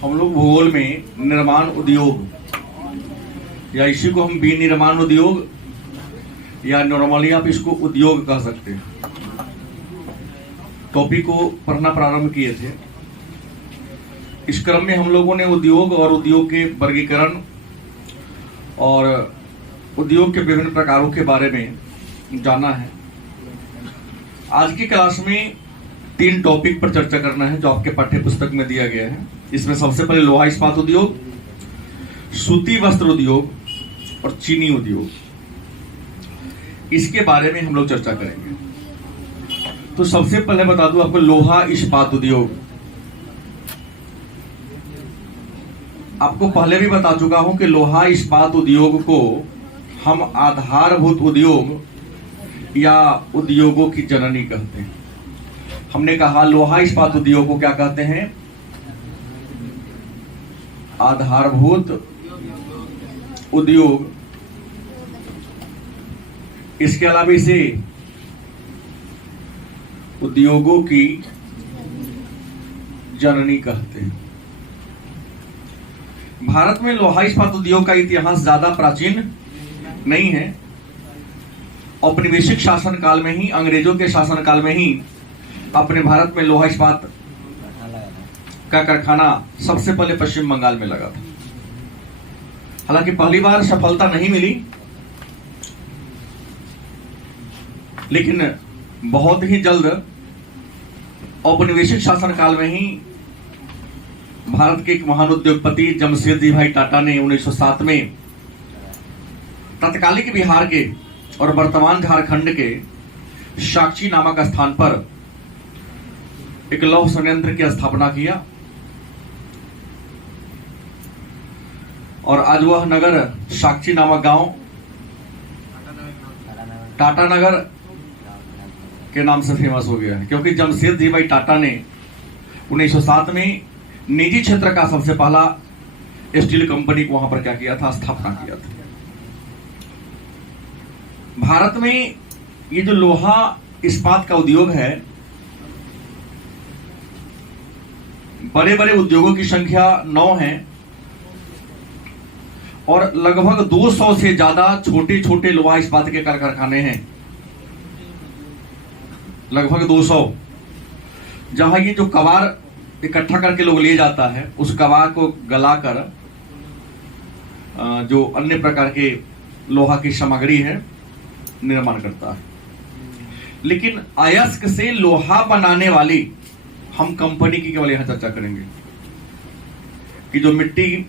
हम लोग भूगोल में निर्माण उद्योग या इसी को हम विनिर्माण उद्योग या नॉर्मली आप इसको उद्योग कह सकते हैं, टॉपिक को पढ़ना प्रारंभ किए थे। इस क्रम में हम लोगों ने उद्योग और उद्योग के वर्गीकरण और उद्योग के विभिन्न प्रकारों के बारे में जाना है। आज की क्लास में 3 टॉपिक पर चर्चा करना है जो आपके पाठ्य पुस्तक में दिया गया है। इसमें सबसे पहले लोहा इस्पात उद्योग, सूती वस्त्र उद्योग और चीनी उद्योग, इसके बारे में हम लोग चर्चा करेंगे। तो सबसे पहले बता दूं आपको लोहा इस्पात उद्योग। आपको पहले भी बता चुका हूं कि लोहा इस्पात उद्योग को हम आधारभूत उद्योग या उद्योगों की जननी कहते हैं। हमने कहा लोहा इस्पात उद्योग को क्या कहते हैं? आधारभूत उद्योग। इसके अलावा इसे उद्योगों की जननी कहते हैं। भारत में लोहा इस्पात उद्योग का इतिहास ज्यादा प्राचीन नहीं है। औपनिवेशिक शासन काल में ही, अंग्रेजों के शासन काल में ही अपने भारत में लोहा इस्पात का कारखाना सबसे पहले पश्चिम बंगाल में लगा था। हालांकि पहली बार सफलता नहीं मिली, लेकिन बहुत ही जल्द औपनिवेशिक शासन काल में ही भारत के एक महान उद्योगपति जमशेदजी भाई टाटा ने 1907 में तत्कालिक बिहार के और वर्तमान झारखंड के साक्षी नामक स्थान पर एक लौह संयंत्र की स्थापना किया और आज वह नगर साक्षी नामक गांव टाटा नगर के नाम से फेमस हो गया है, क्योंकि जमशेदजी भाई टाटा ने 1907 में निजी क्षेत्र का सबसे पहला स्टील कंपनी को वहां पर क्या किया था? स्थापना किया था। भारत में ये जो लोहा इस्पात का उद्योग है, बड़े बड़े उद्योगों की संख्या 9 है और लगभग 200 से ज्यादा छोटे छोटे लोहा इस्पात के कारखाने हैं। लगभग 200, जहां ये जो कबाड़ इकट्ठा करके लोग ले जाता है, उस कबाड़ को गलाकर जो अन्य प्रकार के लोहा की सामग्री है निर्माण करता है। लेकिन अयस्क से लोहा बनाने वाली हम कंपनी की केवल यहां चर्चा करेंगे कि जो मिट्टी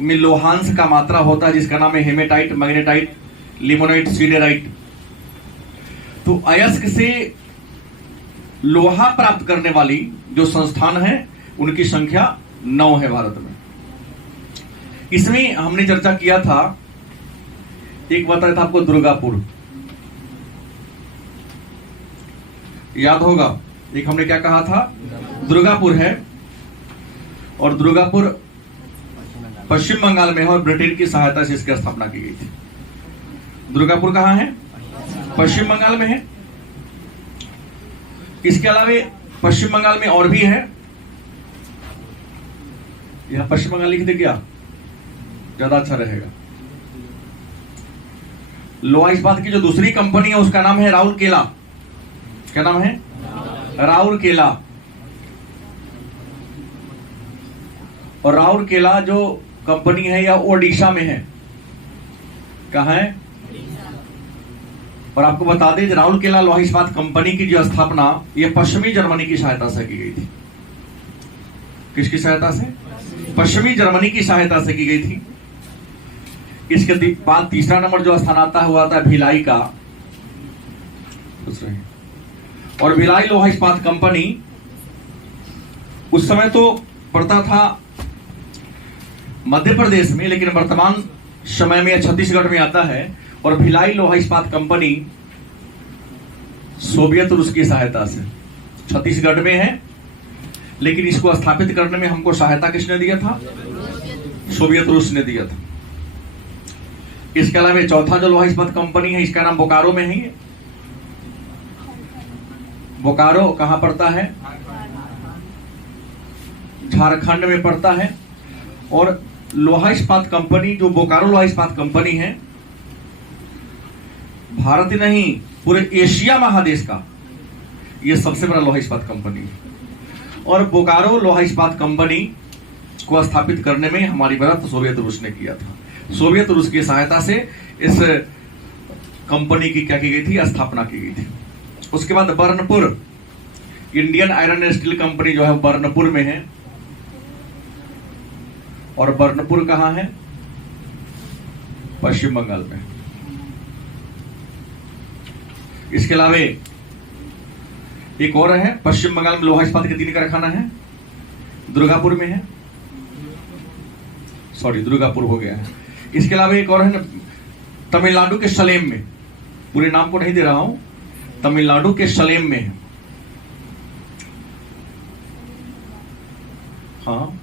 में लोहांश का मात्रा होता है, जिसका नाम है हेमेटाइट, मैग्नेटाइट, लिमोनाइट, सीडेराइट। तो अयस्क से लोहा प्राप्त करने वाली जो संस्थान है, उनकी संख्या 9 है भारत में। इसमें हमने चर्चा किया था, एक बताया था आपको दुर्गापुर, याद होगा। एक हमने क्या कहा था? दुर्गापुर है, और दुर्गापुर पश्चिम बंगाल में है और ब्रिटेन की सहायता से इसकी स्थापना की गई थी। दुर्गापुर कहां है? पश्चिम बंगाल में है। इसके अलावा पश्चिम बंगाल में और भी है। यहां पश्चिम बंगाल लिख दे क्या? ज्यादा अच्छा रहेगा। लोहा इस्पात की जो दूसरी कंपनी है उसका नाम है राउरकेला। क्या नाम है? राउरकेला। और राउरकेला जो कंपनी है यह ओडिशा में है। कहां है? और आपको बता दें, राउरकेला लोहा इस्पात कंपनी की जो स्थापना यह पश्चिमी जर्मनी की सहायता से की गई थी। किसकी सहायता से? पश्चिमी जर्मनी की सहायता से की गई थी। इसके बाद तीसरा नंबर जो स्थान आता है हुआ था भिलाई का। और भिलाई लोहा इस्पात कंपनी उस समय तो पड़ता था मध्य प्रदेश में, लेकिन वर्तमान समय में छत्तीसगढ़ में आता है। और भिलाई लोहा इस्पात कंपनी सोवियत रूस की सहायता से छत्तीसगढ़ में है, लेकिन इसको स्थापित करने में हमको सहायता किसने दिया था? सोवियत रूस ने दिया था। इसके अलावा चौथा जो लोहा इस्पात कंपनी है, इसका नाम बोकारो में है। बोकारो कहां पड़ता है? झारखंड में पड़ता है। और लोहा इस्पात कंपनी जो बोकारो लोहा इस्पात कंपनी है, भारत ही नहीं पूरे एशिया महादेश का यह सबसे बड़ा लोहा इस्पात कंपनी है। और बोकारो लोहा इस्पात कंपनी को स्थापित करने में हमारी मदद सोवियत रूस ने किया था। सोवियत रूस की सहायता से इस कंपनी की क्या की गई थी, स्थापना की गई थी। उसके बाद Burnpur, Indian iron and steel company जो है बर्नपुर में है। और बर्नपुर कहां है? पश्चिम बंगाल में। इसके अलावा एक और है, पश्चिम बंगाल में लोहा इस्पात के 3 कारखाना है। दुर्गापुर में है, सॉरी दुर्गापुर हो गया है। इसके अलावा एक और है ना, तमिलनाडु के सलेम में, पूरे नाम को नहीं दे रहा हूं, तमिलनाडु के सलेम में है। हाँ,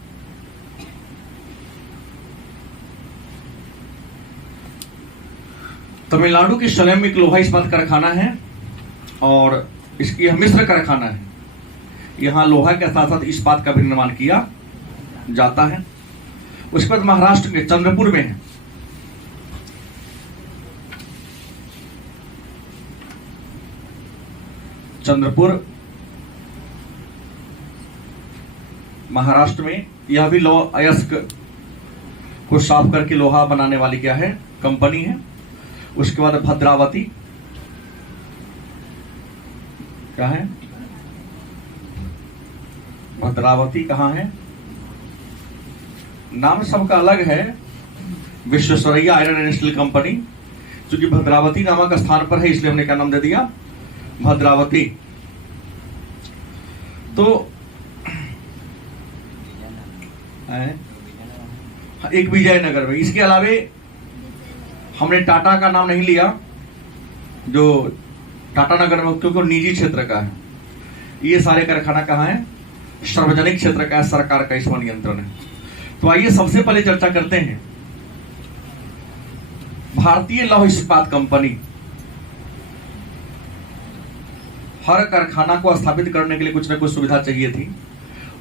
तमिलनाडु के सलेम में एक लोहा इस्पात कारखाना है और इसकी यह मिश्र कारखाना है। यहां लोहा के साथ साथ इस्पात का भी निर्माण किया जाता है। उसके बाद महाराष्ट्र के चंद्रपुर में है। चंद्रपुर महाराष्ट्र में, यह भी लोहा अयस्क को साफ करके लोहा बनाने वाली क्या है, कंपनी है। उसके बाद भद्रावती, क्या है भद्रावती, कहां है, नाम सबका अलग है। Visvesvaraya iron and steel company, क्योंकि भद्रावती नामक स्थान पर है इसलिए हमने क्या नाम दे दिया, भद्रावती। तो एक विजयनगर में। इसके अलावे हमने टाटा का नाम नहीं लिया, जो टाटा नगर में, क्योंकि निजी क्षेत्र का है। ये सारे कारखाना कहाँ है, सार्वजनिक क्षेत्र का है, सरकार का इसमें नियंत्रण है। तो आइए सबसे पहले चर्चा करते हैं भारतीय लौह इस्पात कंपनी। हर कारखाना को स्थापित करने के लिए कुछ न कुछ सुविधा चाहिए थी,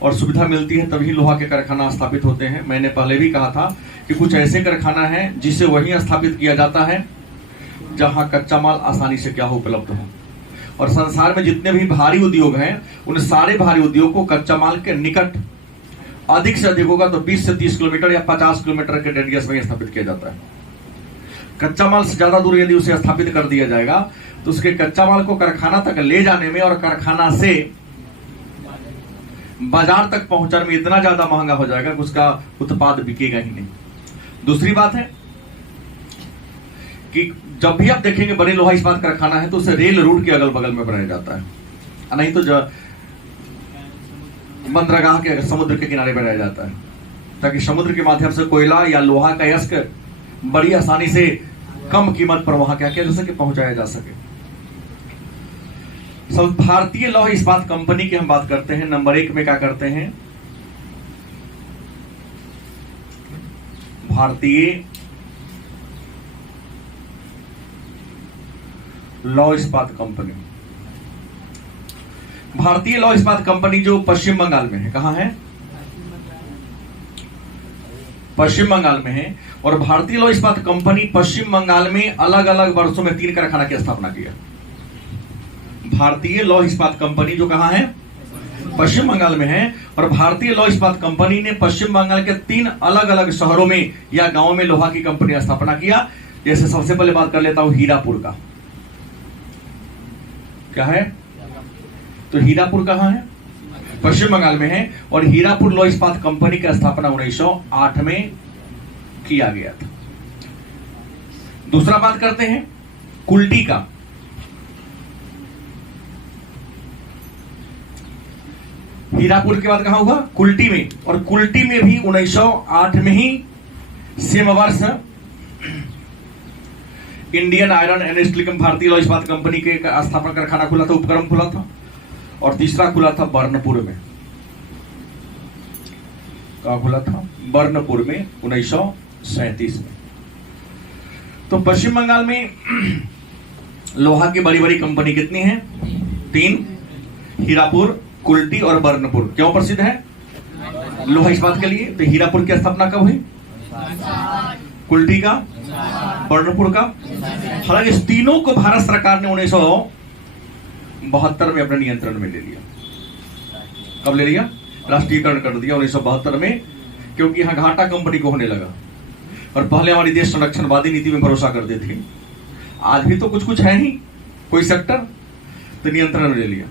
और सुविधा मिलती है तभी लोहा के कारखाना स्थापित होते हैं। मैंने पहले भी कहा था कि कुछ ऐसे कारखाना है जिसे वहीं स्थापित किया जाता है जहां कच्चा माल आसानी से क्या हो, उपलब्ध हो। और संसार में जितने भी भारी उद्योग हैं, उन सारे भारी उद्योग को कच्चा माल के निकट, अधिक से अधिक होगा तो 20 से 30 किलोमीटर या 50 किलोमीटर के रेडियस में स्थापित किया जाता है। कच्चा माल से ज्यादा दूर यदि उसे स्थापित कर दिया जाएगा तो उसके कच्चा माल को कारखाना तक ले जाने में और कारखाना से बाजार तक पहुंचाने में इतना ज्यादा महंगा हो जाएगा कि उसका उत्पाद बिकेगा ही नहीं। दूसरी बात है कि जब भी आप देखेंगे बड़े लोहा इस्पात कारखाना है तो उसे रेल रूट के अगल बगल में बनाया जाता है, नहीं तो बंदरगाह के समुद्र के किनारे बनाया जाता है, ताकि समुद्र के माध्यम से कोयला या लोहा का अयस्क बड़ी आसानी से कम कीमत पर वहां क्या किया जा सके, पहुंचाया जा सके। सब भारतीय लौह इस्पात कंपनी की हम बात करते हैं। नंबर 1 में क्या करते हैं, भारतीय लौह इस्पात कंपनी। भारतीय लौह इस्पात कंपनी जो पश्चिम बंगाल में है, कहां है, पश्चिम बंगाल में है। और भारतीय लौह इस्पात कंपनी पश्चिम बंगाल में अलग अलग वर्षों में 3 कारखाना की स्थापना किया। भारतीय लौह इस्पात कंपनी जो कहां है, पश्चिम बंगाल में है। और भारतीय लौह इस्पात कंपनी ने पश्चिम बंगाल के 3 अलग अलग शहरों में या गांवों में लोहा की कंपनी स्थापना किया। जैसे सबसे पहले बात कर लेता हूं हीरापुर का, क्या है, तो हीरापुर कहां है, पश्चिम बंगाल में है। और हीरापुर लौह इस्पात कंपनी का स्थापना 1908 में किया गया था। दूसरा बात करते हैं कुल्टी का। हीरापुर के बाद कहां हुआ, कुल्टी में। और कुल्टी में भी 1908 में ही सेम वर्ष इंडियन आयरन एंड स्टील भारतीय लौह इस्पात कंपनी के स्थापना कारखाना खुला था, उपक्रम खुला था। और तीसरा खुला था बर्नपुर में, कहां खुला था, बर्नपुर में 1937 में। तो पश्चिम बंगाल में लोहा की बड़ी बड़ी कंपनी कितनी है, 3, हीरापुर, कुल्टी और बर्नपुर। क्यों प्रसिद्ध है, लोहा इस्पात के लिए। तो हीरापुर की स्थापना कब हुई? कुल्टी का, बर्नपुर का। हालांकि इस तीनों को भारत सरकार ने 1972 में अपने नियंत्रण में ले लिया। कब ले लिया? राष्ट्रीयकरण कर दिया 1972 में, क्योंकि यहां घाटा कंपनी को होने लगा। और पहले हमारी देश संरक्षणवादी नीति में भरोसा करते थे, आज भी तो कुछ कुछ है ही कोई सेक्टर, तो नियंत्रण में ले लिया।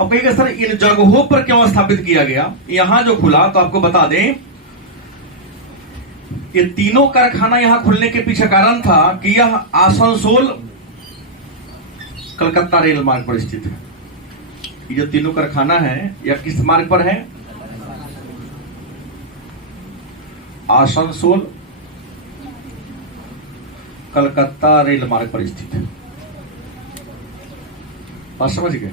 अब कहेगा सर इन जगहों पर क्यों स्थापित किया गया? यहां जो खुला, तो आपको बता दें ये तीनों कारखाना यहां खुलने के पीछे कारण था कि यह आसनसोल कलकत्ता रेल मार्ग पर स्थित है। ये जो तीनों कारखाना है यह किस मार्ग पर है? आसनसोल कलकत्ता रेल मार्ग पर स्थित है। बात समझ गए?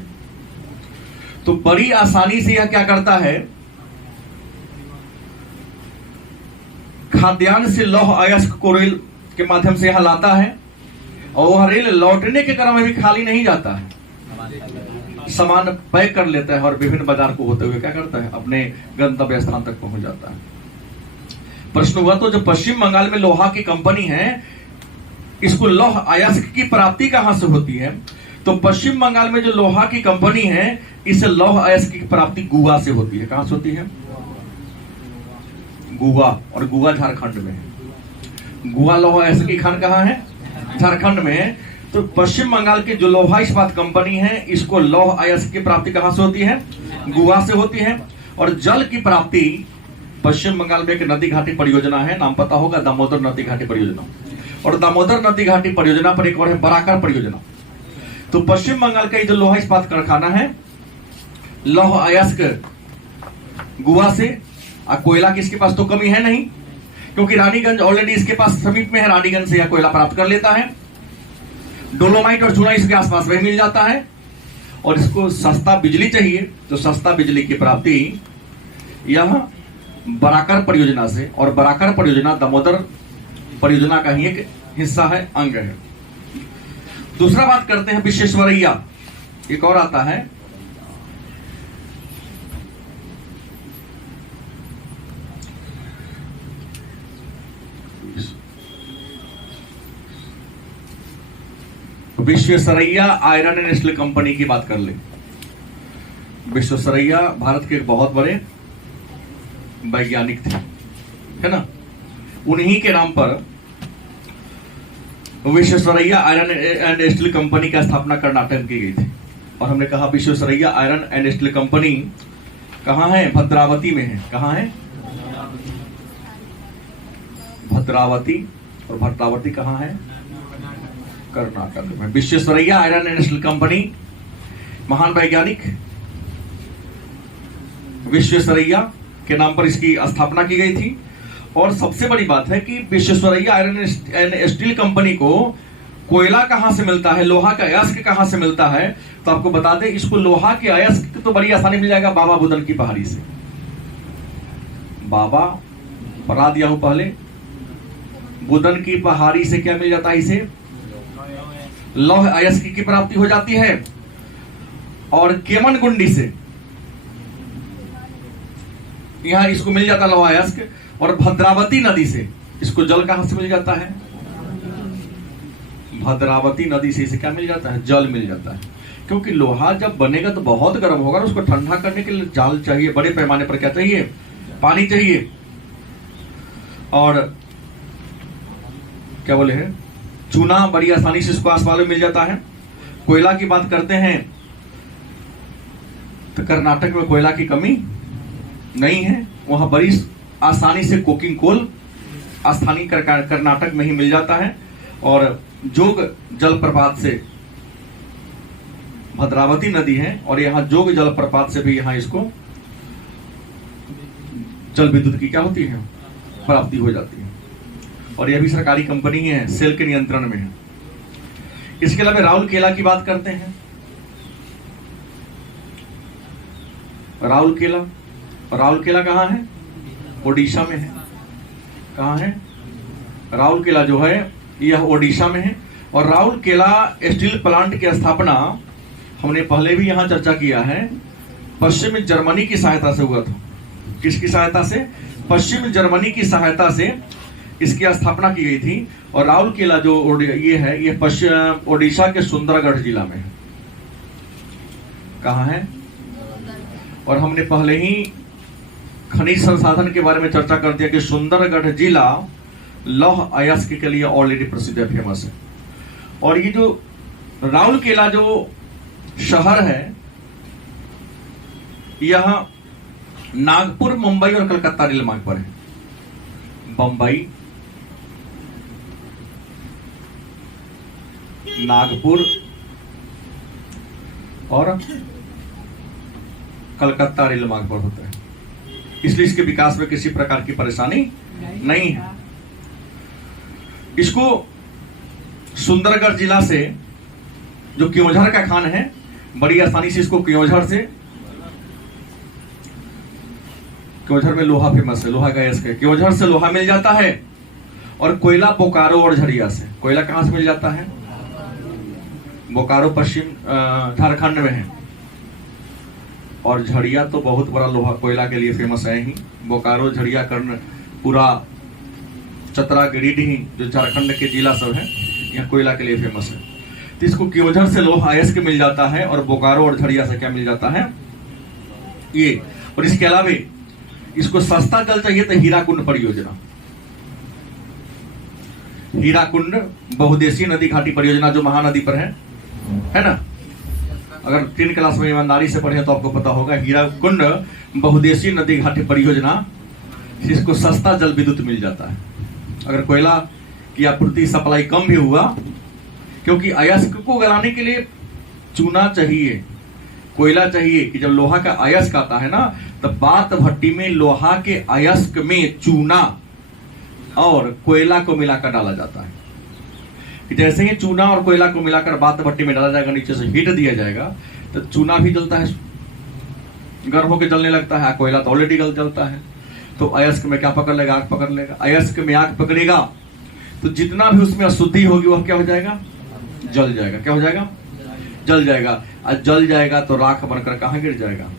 तो बड़ी आसानी से यह क्या करता है, खाद्यान्न से लौह अयस्क को रेल के माध्यम से यहां लाता है, और वह रेल लौटने के क्रम में भी खाली नहीं जाता है, सामान पैक कर लेता है और विभिन्न बाजार को होते हुए क्या करता है, अपने गंतव्य स्थान तक पहुंच जाता है। प्रश्न हुआ तो जो पश्चिम बंगाल में लोहा की कंपनी है, इसको लौह अयस्क की प्राप्ति कहां से होती है? तो पश्चिम बंगाल में जो लोहा की कंपनी है, इस लौह अयस्क की प्राप्ति गुवा से होती है। कहां से होती है? गुवा। और गुवा झारखंड में है। गुवा लौह अयस्क की खान कहां है? झारखंड में है। तो पश्चिम बंगाल की जो लोहा इस्पात कंपनी है, इसको लौह अयस्क की प्राप्ति कहां से होती है? गुवा से होती है। और जल की प्राप्ति पश्चिम बंगाल में एक नदी घाटी परियोजना है, नाम पता होगा, दामोदर नदी घाटी परियोजना। और दामोदर नदी घाटी परियोजना पर एक और है बराकर परियोजना। तो पश्चिम बंगाल का जो लोहा इस्पात कारखाना है, लौह अयस्क गुवा से, कोयला किसके पास तो कमी है नहीं, क्योंकि रानीगंज ऑलरेडी इसके पास समीप में है, रानीगंज से यह कोयला प्राप्त कर लेता है। डोलोमाइट और चूना इसके आसपास वही मिल जाता है। और इसको सस्ता बिजली चाहिए, तो सस्ता बिजली की प्राप्ति यह बराकर परियोजना से, और बराकर परियोजना दामोदर परियोजना का ही एक हिस्सा है, अंग है। दूसरा बात करते हैं विश्वेश्वरैया, एक और आता है Visvesvaraya iron and steel company की बात कर ले। विश्वेश्वरैया भारत के एक बहुत बड़े वैज्ञानिक थे, है ना। उन्हीं के नाम पर Visvesvaraya iron and steel company की स्थापना कर्नाटक में की गई थी। और हमने कहा Visvesvaraya iron and steel company कहां है? भद्रावती में है। कहां है? भद्रावती। और भद्रावती कहां है? कर्नाटक में। Visvesvaraya iron and steel company, महान वैज्ञानिक विश्वेश्वरैया के नाम पर इसकी स्थापना की गई थी। और सबसे बड़ी बात है कि Visvesvaraya iron and steel company को कोयला कहां से मिलता है, लोहा का अयस्क कहां से मिलता है? तो आपको बता दें, इसको लोहा के अयस्क तो बड़ी आसानी मिल जाएगा बाबा बुदन की पहाड़ी से। बाबा बता दिया हूं पहले, बुदन की पहाड़ी से क्या मिल जाता है? इसे लौह अयस्क की प्राप्ति हो जाती है। और केमनगुंडी से यहां इसको मिल जाता है लौह अयस्क। और भद्रावती नदी से इसको जल कहां से मिल जाता है? भद्रावती नदी से इसे क्या मिल जाता है? जल मिल जाता है। क्योंकि लोहा जब बनेगा तो बहुत गर्म होगा, उसको ठंडा करने के लिए जल चाहिए, बड़े पैमाने पर क्या चाहिए? पानी चाहिए। और क्या बोले हैं, चूना बड़ी आसानी से इसको आसपास में मिल जाता है। कोयला की बात करते हैं तो कर्नाटक में कोयला की कमी नहीं है, वहां बड़ी आसानी से कोकिंग कोल स्थानीय कर्नाटक में ही मिल जाता है। और जोग जलप्रपात से भद्रावती नदी है, और यहां जोग जलप्रपात से भी यहां इसको जल विद्युत की क्या होती है? प्राप्ति हो जाती है। और यह भी सरकारी कंपनी है, सेल के नियंत्रण में है। इसके अलावा राउरकेला की बात करते हैं। राउरकेला कहां है? ओडिशा में है। कहां है? राउरकेला जो है यह ओडिशा में है। और राउरकेला स्टील प्लांट की स्थापना हमने पहले भी यहां चर्चा किया है, पश्चिमी जर्मनी की सहायता से हुआ था। किसकी सहायता से? पश्चिम जर्मनी की सहायता से इसकी स्थापना की गई थी। और राउरकेला जो ये है, ये पश्चिम ओडिशा के सुंदरगढ़ जिला में है। कहाँ है? और हमने पहले ही खनिज संसाधन के बारे में चर्चा कर दिया कि सुंदरगढ़ जिला लौह अयस्क के लिए ऑलरेडी प्रसिद्ध है, फेमस है। और ये जो राउरकेला जो शहर है, यह नागपुर, मुंबई और कलकत्ता रेल मार्ग पर है। बंबई, नागपुर और कलकत्ता रेल मार्ग पर होता है, इसलिए इसके विकास में किसी प्रकार की परेशानी नहीं है। इसको सुंदरगढ़ जिला से जो क्योंझर का खान है, बड़ी आसानी से इसको क्योंझर में लोहा फेमस है, लोहा का अयस्क है। क्योंझर से लोहा मिल जाता है और कोयला बोकारो और झरिया से। कोयला कहां से मिल जाता है? बोकारो पश्चिम झारखंड में है। और झरिया तो बहुत बड़ा लोहा कोयला के लिए फेमस है ही। बोकारो, झरिया, कर्ण, पूरा चतरा, गिरिडीह जो झारखंड के जिला सब है, यहाँ कोयला के लिए फेमस है। तो इसको क्योंझर से लोहा अयस्क मिल जाता है और बोकारो और झरिया से क्या मिल जाता है? ये। और इसके अलावा इसको सस्ता जल चाहिए तो हीराकुंड परियोजना, हीराकुंड बहुदेशीय नदी घाटी परियोजना जो महानदी पर है ना। अगर 3 क्लास में ईमानदारी से पढ़े तो आपको पता होगा, हीराकुंड बहुदेशीय नदी घाटी परियोजना, इसको सस्ता जल विद्युत मिल जाता है अगर कोयला की आपूर्ति सप्लाई कम भी हुआ, क्योंकि अयस्क को गलाने के लिए चूना चाहिए, कोयला चाहिए। कि जब लोहा का अयस्क आता है ना, तब बात भट्टी में लोहा के अयस्क में चूना और कोयला को मिलाकर डाला जाता है। कि जैसे ही चूना और कोयला को मिलाकर बात भट्टी में डाला जाएगा, नीचे से हीट दिया जाएगा, तो चूना भी जलता है, गर्म होकर जलने लगता है। कोयला तो ऑलरेडी जलता है, तो अयस्क में क्या पकड़ लेगा? आग पकड़ लेगा। अयस्क में आग पकड़ेगा तो जितना भी उसमें अशुद्धि होगी वह क्या हो जाएगा? जल जाएगा। क्या हो जाएगा? जल जाएगा। और जल जाएगा तो राख बनकर कहाँ गिर जाएगा?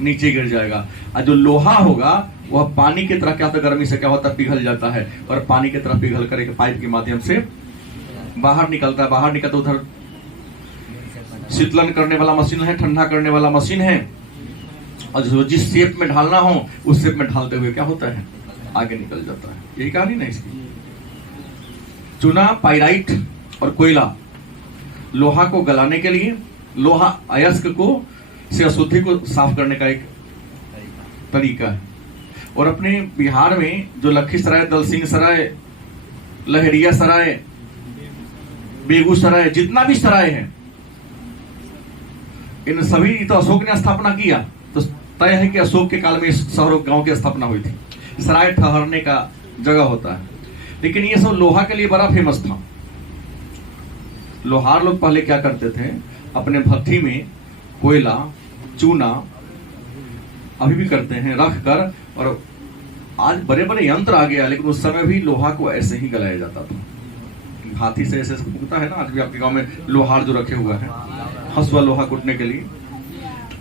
नीचे गिर जाएगा। और जो लोहा होगा वह पानी की तरह क्या होता है, गर्मी से क्या होता है, पिघल जाता है, और पानी की तरह पिघल कर एक पाइप के माध्यम से बाहर निकलता है। बाहर निकलता, उधर शीतलन करने वाला मशीन है, ठंडा करने वाला मशीन है, और जो जिस शेप में ढालना हो उस शेप में ढालते हुए क्या होता है? आगे निकल जाता है। यही कहानी ना इसकी। चूना, पाइराइट और कोयला लोहा को गलाने के लिए, लोहा अयस्क को से अशुद्धि को साफ करने का एक तरीका है। और अपने बिहार में जो लखीसराय, दलसिंह सराय, लहरिया सराय, बेगूसराय, जितना भी सराय है, इन सभी तो अशोक ने स्थापना किया, तो तय है कि अशोक के काल में इस शहरों गांव की स्थापना हुई थी। सराय ठहरने का जगह होता है। लेकिन ये सब लोहा के लिए बड़ा फेमस था। लोहार लोग पहले क्या करते थे, अपने भट्ठी में कोयला, चूना, अभी भी करते हैं, रख कर, और आज बड़े बड़े यंत्र आ गया, लेकिन उस समय भी लोहा को ऐसे ही गलाया जाता था। हाथी से ऐसे कूटता है ना, आज भी आपके गांव में लोहार जो रखे हुआ है, हंसुआ लोहा कूटने के लिए,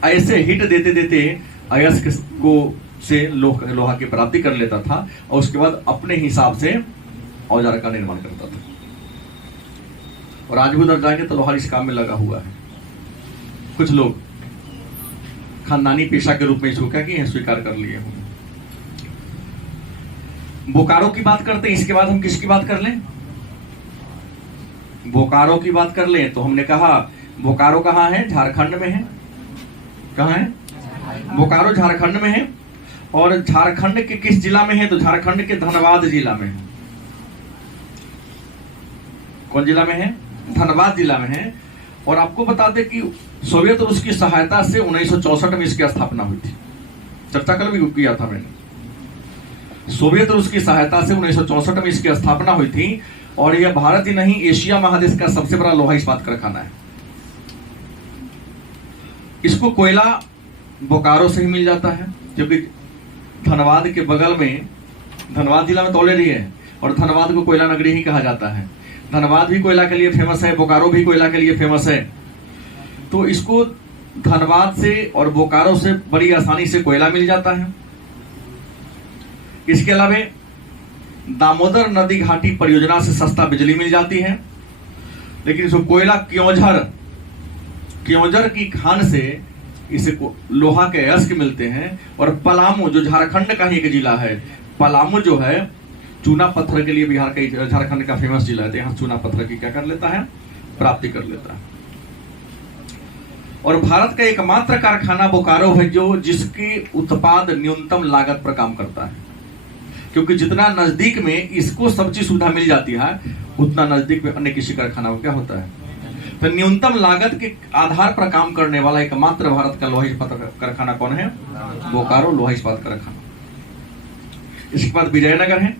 ऐसे हिट देते देते अयस्क को से लोहा की प्राप्ति कर लेता था, और उसके बाद अपने हिसाब से औजार का निर्माण करता था। और आज भी उधर जाएंगे तो लोहार इस काम में लगा हुआ है। कुछ लोग खानदानी पेशा के रूप में इसको क्या किए हैं, स्वीकार कर लिए होंगे। बोकारो की बात करते हैं, इसके बाद हम किसकी बात कर लें? बोकारो की बात कर लें। तो हमने कहा बोकारो कहाँ है? झारखंड में है। कहाँ है? बोकारो झारखंड में है। और झारखंड के किस जिला में है? तो झारखंड के धनबाद जिला में है। कौन जिला में है? धनबाद जिला में है। और आपको बताते कि सोवियत रूस की सहायता से 1964 में इसकी स्थापना हुई थी। चर्चा कल भी किया था मैंने। सोवियत रूस की सहायता से 1964 में इसकी स्थापना हुई थी। और यह भारत ही नहीं, एशिया महादेश का सबसे बड़ा लोहा इस्पात कारखाना है। इसको कोयला बोकारो से ही मिल जाता है, क्योंकि धनबाद के बगल में, धनबाद जिला में तो ऑलरेडी है, और धनबाद को कोयला नगरी ही कहा जाता है। धनबाद भी कोयला के लिए फेमस है, बोकारो भी कोयला के लिए फेमस है। तो इसको धनबाद से और बोकारो से बड़ी आसानी से कोयला मिल जाता है। इसके अलावा दामोदर नदी घाटी परियोजना से सस्ता बिजली मिल जाती है, लेकिन इसको कोयला क्योंझर की खान से इसे लोहा के अयस्क मिलते हैं। और पलामू जो झारखंड का ही एक जिला है, पलामू जो है चूना पत्थर के लिए बिहार का झारखंड का फेमस जिला है, तो यहाँ चूना पत्थर की क्या कर लेता है, प्राप्ति कर लेता है। और भारत का एकमात्र कारखाना बोकारो है जो जिसकी उत्पाद न्यूनतम लागत पर काम करता है, क्योंकि जितना नजदीक में इसको सब चीज सुविधा मिल जाती है उतना नजदीक में अन्य किसी कारखाना को क्या होता है। तो न्यूनतम लागत के आधार पर काम करने वाला एकमात्र भारत का लोहा इस्पात कारखाना कौन है, बोकारो लोहा इस्पात कारखाना। इसके बाद विजयनगर है,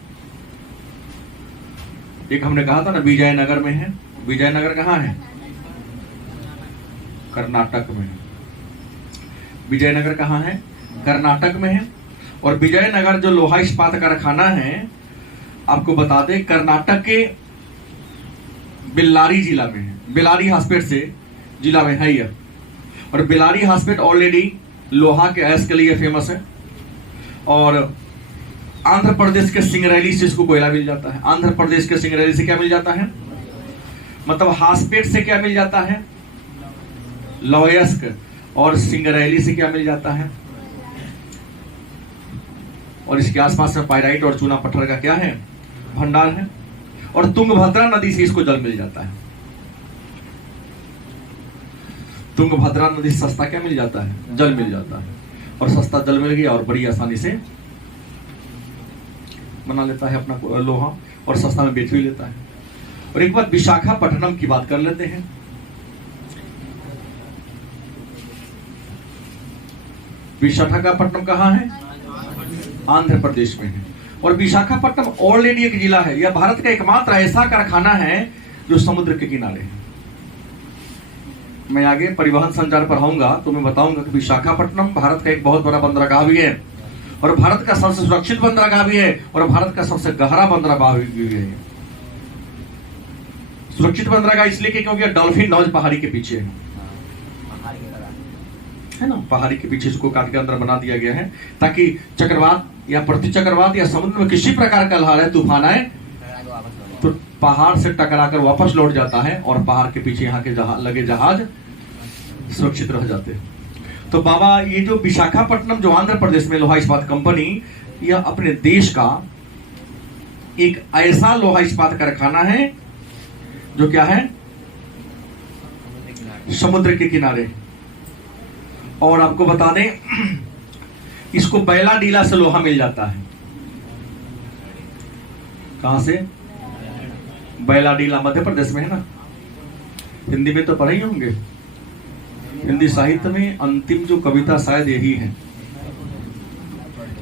एक हमने कहा था ना विजयनगर में है। विजयनगर कहाँ है, कर्नाटक में है। विजयनगर कहाँ है, कर्नाटक में है। और विजयनगर जो लोहा इस्पात कारखाना है, आपको बता दें कर्नाटक के बेल्लारी जिला में है। बेल्लारी हॉस्पेट से जिला में है यह। और बेल्लारी हॉस्पेट ऑलरेडी लोहा के अयस्क के लिए फेमस है। और आंध्र प्रदेश के सिंगरैली से इसको कोयला मिल जाता है। आंध्र प्रदेश के सिंगरैली से क्या मिल जाता है, मतलब हॉस्पेट से क्या मिल जाता है, लोहयस्क। और सिंगरैली से क्या मिल जाता है, और इसके आसपास में पाइराइट और चूना पत्थर का क्या है, भंडार है। और तुंगभद्रा नदी से इसको जल मिल जाता है। तुंगभद्रा नदी से सस्ता क्या मिल जाता है, जल मिल जाता है। और सस्ता जल मिल गया और बड़ी आसानी से बना लेता है अपना लोहा, और सस्ता में बेच भी लेता है। और एक बार विशाखापट्टनम की बात कर लेते हैं। विशाखापट्टनम कहाँ है, आंध्र प्रदेश में है। और विशाखापट्टनम ऑलरेडी एक जिला है। यह भारत का एकमात्र ऐसा कारखाना है जो समुद्र के किनारे है। मैं आगे परिवहन संचार पर आऊंगा तो मैं बताऊंगा कि विशाखापट्टनम भारत का एक बहुत बड़ा बंदरगाह भी है, और भारत का सबसे सुरक्षित बंदरगाह भी है, और भारत का सबसे गहरा बंदरगाह भी है। सुरक्षित बंदरगाह इसलिए क्योंकि डॉल्फिन नॉज पहाड़ी के पीछे है ना, पहाड़ी के पीछे इसको काट के अंदर बना दिया गया है, ताकि चक्रवात या प्रति चक्रवात या समुद्र में किसी प्रकार का लहर है, तूफान आए तो पहाड़ से टकराकर वापस लौट जाता है, और पहाड़ के पीछे यहाँ के लगे जहाज सुरक्षित रह जाते हैं। तो बाबा ये जो विशाखापट्टनम जो आंध्र प्रदेश में लोहा इस्पात कंपनी, यह अपने देश का एक ऐसा लोहा इस्पात कारखाना है जो क्या है, समुद्र के किनारे। और आपको बता दें इसको बैलाडीला से लोहा मिल जाता है। कहां से, बैलाडीला मध्य प्रदेश में है ना। हिंदी में तो पढ़े ही होंगे, हिंदी साहित्य में अंतिम जो कविता शायद यही है।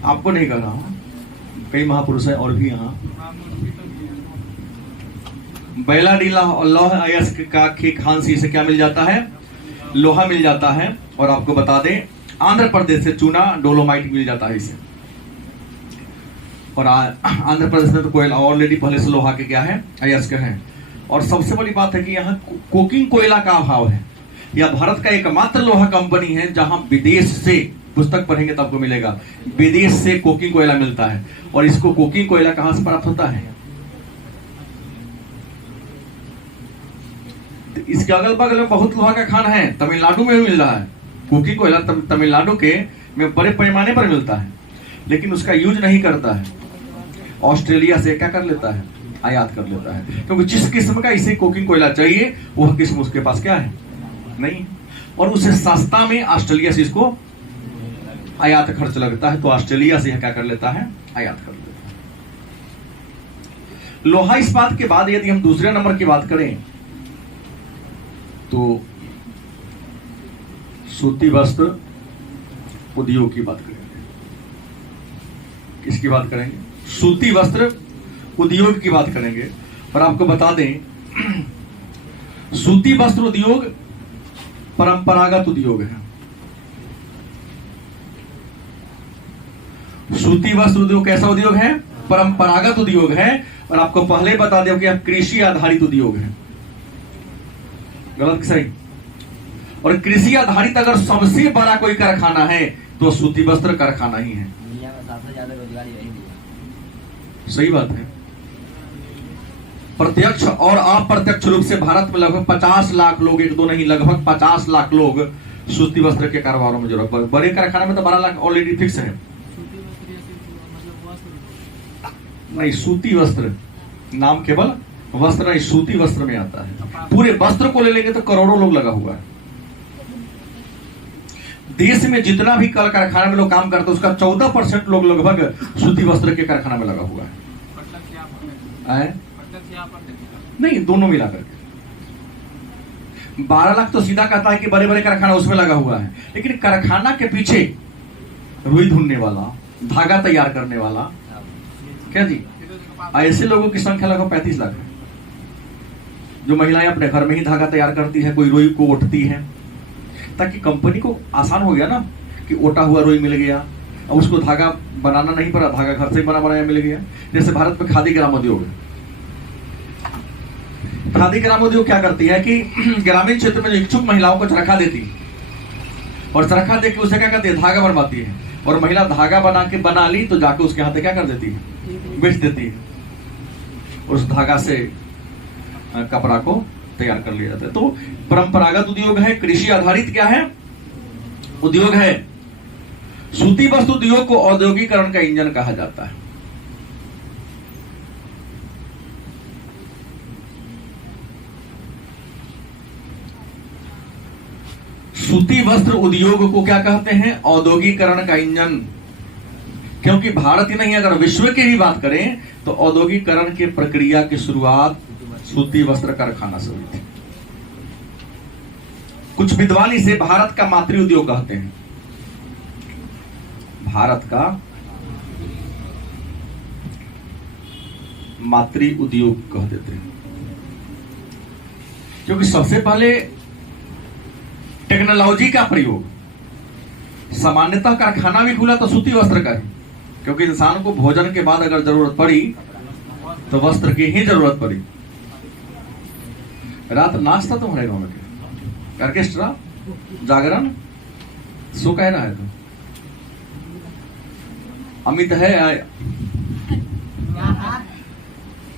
आपको नहीं कह रहा हूं, कई महापुरुष है और भी यहाँ। बैलाडीला और लोहा अयस्क का खांसी से क्या मिल जाता है, लोहा मिल जाता है। और आपको बता दें आंध्र प्रदेश से चूना डोलोमाइट मिल जाता है इसे। और आंध्र प्रदेश में तो कोयला ऑलरेडी पहले से लोहा के क्या है, अयस्क है। और सबसे बड़ी बात है कि यहाँ कोकिंग कोयला का अभाव है। यह भारत का एकमात्र लोहा कंपनी है जहां विदेश से, पुस्तक पढ़ेंगे तो आपको मिलेगा, विदेश से कोकिंग कोयला मिलता है। और इसको कोकिंग कोयला कहां से प्राप्त होता है, इसके अगल बगल में बहुत लोहा का खान है, तमिलनाडु में भी मिल रहा है। कोकिंग कोयला तमिलनाडु के में बड़े पैमाने पर मिलता है, लेकिन उसका यूज नहीं करता है। ऑस्ट्रेलिया से क्या कर लेता है, आयात कर लेता है, क्योंकि जिस किस्म का इसे कोकिंग कोयला चाहिए वह किस्म उसके पास क्या है, नहीं। और उसे सस्ता में ऑस्ट्रेलिया से इसको आयात खर्च लगता है, तो ऑस्ट्रेलिया से क्या कर लेता है, आयात कर लेता है। लोहा इस्पात के बाद यदि हम दूसरे नंबर की बात करें तो सूती वस्त्र उद्योग की बात करेंगे। किसकी बात करेंगे, सूती वस्त्र उद्योग की बात करेंगे। और आपको बता दें सूती वस्त्र उद्योग परंपरागत उद्योग है। सूती वस्त्र उद्योग कैसा उद्योग है, परंपरागत उद्योग है। और आपको पहले बता दें कि कृषि आधारित उद्योग है, गलत सही। और कृषि आधारित अगर सबसे बड़ा कोई कारखाना है तो सूती वस्त्र कारखाना ही है। दुनिया में सबसे ज्यादा रोजगार यही सही बात है। प्रत्यक्ष और अप्रत्यक्ष रूप से भारत में लगभग 50 लाख लोग, एक दो नहीं लगभग 50 लाख लोग सूती वस्त्र के कारोबारों में जुड़े। बड़े कारखाना में तो 12 लाख ऑलरेडी फिक्स है। नहीं, सूती वस्त्र नाम केवल वस्त्र नहीं, सूती वस्त्र में आता है। पूरे वस्त्र को ले लेंगे तो करोड़ों लोग लगा हुआ है। देश में जितना भी कल कारखाना में लोग काम करते हैं उसका 14% लोग लगभग सूती वस्त्र के कारखाना में लगा हुआ है। नहीं, दोनों मिलाकर के 12 लाख तो सीधा कहता है कि बड़े बड़े कारखाना उसमें लगा हुआ है, लेकिन कारखाना के पीछे रुई धुनने वाला, धागा तैयार करने वाला, क्या जी, ऐसे लोगों की संख्या लगभग 35 लाख है। जो महिलाएं अपने घर में ही धागा तैयार करती है, कोई रुई को ओटती है, ताकि कंपनी को आसान हो गया ना कि ओटा हुआ रुई मिल गया, अब उसको धागा बनाना नहीं पड़ा, धागा घर से बना बनाया मिल गया। जैसे भारत में खादी ग्रामोद्योग है। खादी ग्रामोद्योग क्या करती है कि ग्रामीण क्षेत्र में जो इच्छुक महिलाओं को चरखा देती है और चरखा देकर उसे क्या करती है, धागा बनवाती है, और महिला धागा बना ली तो जाके उसके हाथ क्या कर देती है, बेच देती है, उस धागा से कपड़ा को तैयार कर लिया जाता है। तो परंपरागत उद्योग है, कृषि आधारित क्या है, उद्योग है। सूती वस्त्र उद्योग को औद्योगिकरण का इंजन कहा जाता है। सूती वस्त्र उद्योग को क्या कहते हैं, औद्योगिकरण का इंजन। क्योंकि भारत ही नहीं, अगर विश्व की भी बात करें तो औद्योगिकरण की प्रक्रिया की शुरुआत सूती वस्त्र कारखाना से हुई थी। कुछ विद्वान इसे भारत का मातृ उद्योग कहते हैं। भारत का मातृ उद्योग कह देते हैं, क्योंकि सबसे पहले टेक्नोलॉजी का प्रयोग, सामान्यतः कारखाना भी खुला तो सूती वस्त्र का ही, क्योंकि इंसान को भोजन के बाद अगर जरूरत पड़ी तो वस्त्र की ही जरूरत पड़ी। रात नाश्ता तुम्हारे गांव में क्या, ऑर्केस्ट्रा, जागरण, सो कह रहा है तो अमित है,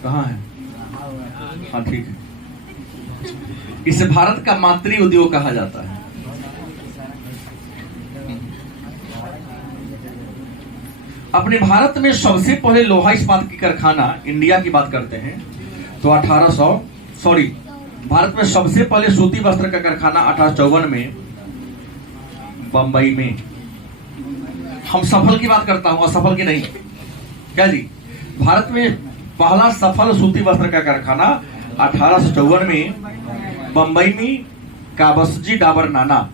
कहाँ है, हाँ ठीक है। इसे भारत का मातृ उद्योग कहा जाता है। अपने भारत में सबसे पहले लोहा इस्पात की कारखाना, इंडिया की बात करते हैं तो भारत में सबसे पहले सूती वस्त्र का कारखाना 1854 में बंबई में। हम सफल की बात करता हूं, असफल की नहीं, क्या जी। भारत में पहला सफल सूती वस्त्र का कारखाना 1854 में बंबई में काबसजी डाबर नाना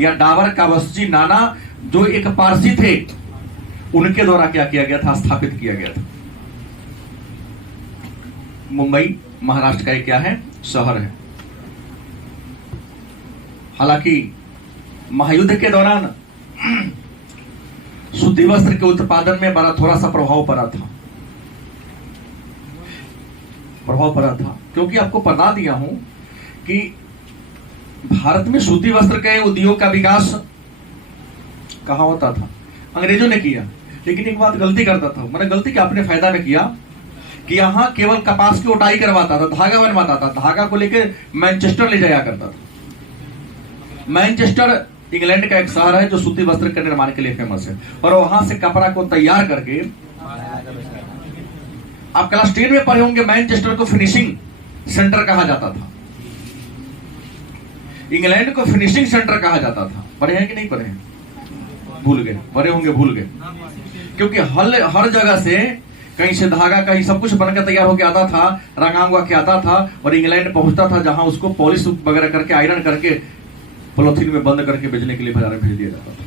या डाबर काबसजी नाना, जो एक पारसी थे, उनके द्वारा क्या किया गया था, स्थापित किया गया था। मुंबई महाराष्ट्र का एक क्या है, शहर है। हालांकि महायुद्ध के दौरान सूती वस्त्र के उत्पादन में बड़ा थोड़ा सा प्रभाव पड़ा था, क्योंकि आपको बता दिया हूं कि भारत में सूती वस्त्र के उद्योग का विकास कहां होता था, अंग्रेजों ने किया। लेकिन एक बात गलती करता था, मैंने गलती क्या अपने फायदा में किया कि यहां केवल कपास की उटाई करवाता था, धागा बनवाता था, धागा को लेकर मैनचेस्टर ले जाया करता था। मैनचेस्टर इंग्लैंड का एक शहर है जो सूती वस्त्र के निर्माण के लिए फेमस है, और वहां से कपड़ा को तैयार करके, आप क्लास 10 में पढ़े होंगे, मैनचेस्टर को फिनिशिंग सेंटर कहा जाता था, इंग्लैंड को फिनिशिंग सेंटर कहा जाता था। पढ़े हैं कि नहीं पढ़े हैं, भूल गए, पढ़े होंगे भूल गए, क्योंकि हर जगह से कहीं से धागा, कहीं सब कुछ बनकर तैयार होकर आता था, रंगा हुआ के आता था और इंग्लैंड पहुंचता था, जहां उसको पॉलिश वगैरह करके, आयरन करके, पॉलिथीन में बंद करके बेचने के लिए बाजार में भेज दिया जाता था।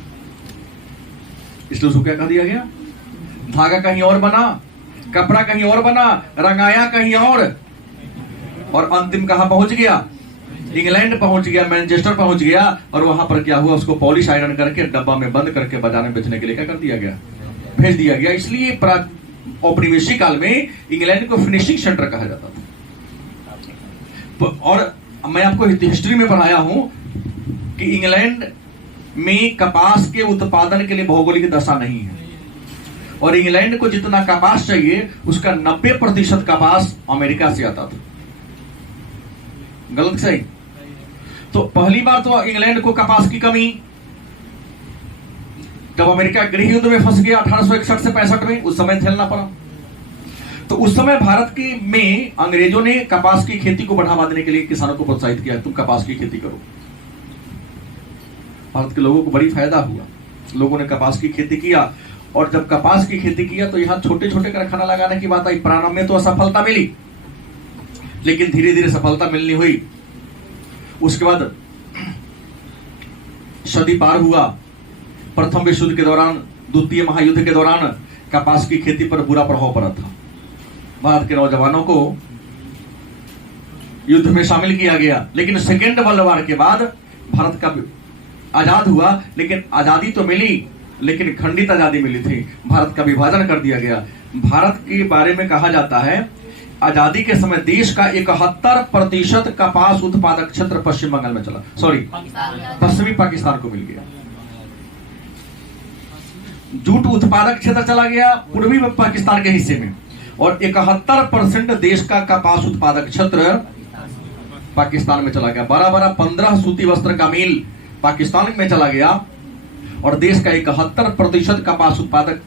इसलिए उसको क्या कह दिया गया, धागा कहीं और बना, कपड़ा कहीं और बना, रंगाया कहीं और अंतिम कहां पहुंच गया, इंग्लैंड पहुंच गया, मैनचेस्टर पहुंच गया, और वहां पर क्या हुआ, उसको पॉलिश आयरन करके डब्बा में बंद करके बाजार में बेचने के लिए क्या कर दिया गया, भेज दिया गया। इसलिए औपनिवेशिक काल में इंग्लैंड को फिनिशिंग सेंटर कहा जाता था। और मैं आपको हिस्ट्री में पढ़ाया हूं कि इंग्लैंड में कपास के उत्पादन के लिए भौगोलिक दशा नहीं है, और इंग्लैंड को जितना कपास चाहिए उसका 90% कपास अमेरिका से आता था। गलत सही? तो पहली बार तो इंग्लैंड को कपास की कमी, जब अमेरिका गृह युद्ध में फंस गया 1861 से 65 में, उस समय झेलना पड़ा। तो उस समय भारत की में अंग्रेजों ने कपास की खेती को बढ़ावा देने के लिए किसानों को प्रोत्साहित किया, तुम कपास की खेती करो। भारत के लोगों को बड़ी फायदा हुआ, लोगों ने कपास की खेती किया। और जब कपास की खेती किया तो यहाँ छोटे छोटे कारखाना लगाने की बात आई। प्रारंभ में तो असफलता मिली, लेकिन धीरे धीरे सफलता मिलनी हुई। उसके बाद सदी पार हुआ। प्रथम विश्व युद्ध के दौरान, द्वितीय महायुद्ध के दौरान कपास की खेती पर बुरा प्रभाव पड़ा था। भारत के नौजवानों को युद्ध में शामिल किया गया, लेकिन सेकेंड वर्ल्ड वॉर के बाद भारत का आजाद हुआ, लेकिन आजादी तो मिली, लेकिन खंडित आजादी मिली थी। भारत का विभाजन कर दिया गया। भारत के बारे में कहा जाता है आजादी के समय देश का 71% कपास उत्पादक क्षेत्र पश्चिम बंगाल में चला, पश्चिमी पाकिस्तान को मिल गया। जूट उत्पादक क्षेत्र चला गया पूर्वी पाकिस्तान के हिस्से में, और 71% देश का कपास उत्पादक क्षेत्र पाकिस्तान में चला गया। बड़ा बड़ा 15 सूती वस्त्र का मिल पाकिस्तान में चला गया, और देश का 71% कपास उत्पादक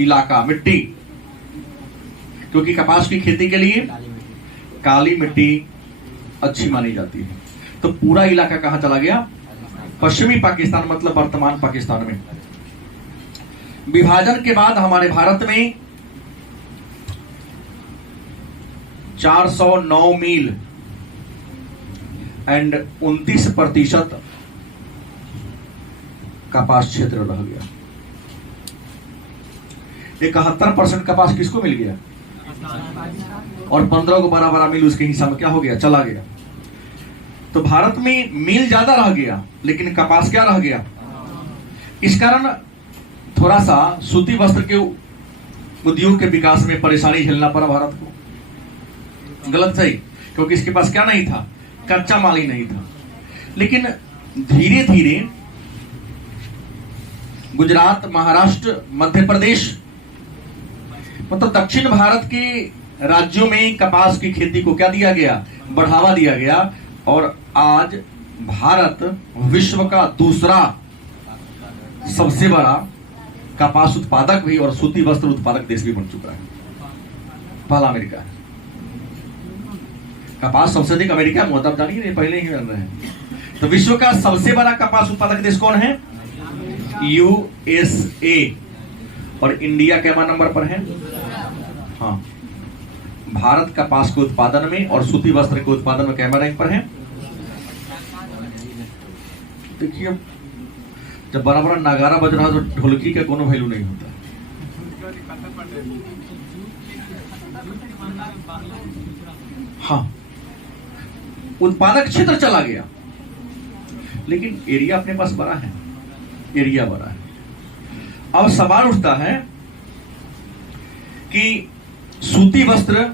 इलाका, मिट्टी, क्योंकि कपास की खेती के लिए काली मिट्टी अच्छी मानी जाती है, तो पूरा इलाका कहां चला गया? पश्चिमी पाकिस्तान, मतलब वर्तमान पाकिस्तान में। विभाजन के बाद हमारे भारत में 409 मील एंड 29% कपास क्षेत्र रह गया। 71% कपास किसको मिल गया? और 15 को बड़ा मिल उसके हिस्सा में क्या हो गया? चला गया। तो भारत में मिल ज्यादा रह गया, लेकिन कपास क्या रह गया? इस कारण थोड़ा सा सूती वस्त्र के उद्योग के विकास में परेशानी झेलना पड़ा भारत को। गलत सही? क्योंकि इसके पास क्या नहीं था? कच्चा माल ही नहीं था। लेकिन धीरे धीरे गुजरात, महाराष्ट्र, मध्य प्रदेश, मतलब दक्षिण भारत के राज्यों में कपास की खेती को क्या दिया गया? बढ़ावा दिया गया। और आज भारत विश्व का दूसरा सबसे बड़ा कपास उत्पादक भी और सूती वस्त्र उत्पादक देश भी बन चुका है। पहला अमेरिका है। कपास सबसे अधिक अमेरिका में, तब जानिए पहले ही बन रहे हैं। तो विश्व का सबसे बड़ा कपास उत्पादक देश कौन है? यूएसए। और इंडिया कैमा नंबर पर है? हाँ। भारत कपास के उत्पादन में और सूती वस्त्र के उत्पादन में कैमा रैंक पर है? देखिए, जब बड़ा बड़ा नगारा बज रहा तो ढोलकी का कोनो वैल्यू नहीं होता। हाँ, उत्पादक क्षेत्र चला गया, लेकिन एरिया अपने पास बड़ा है। एरिया बड़ा है। अब सवाल उठता है कि सूती वस्त्र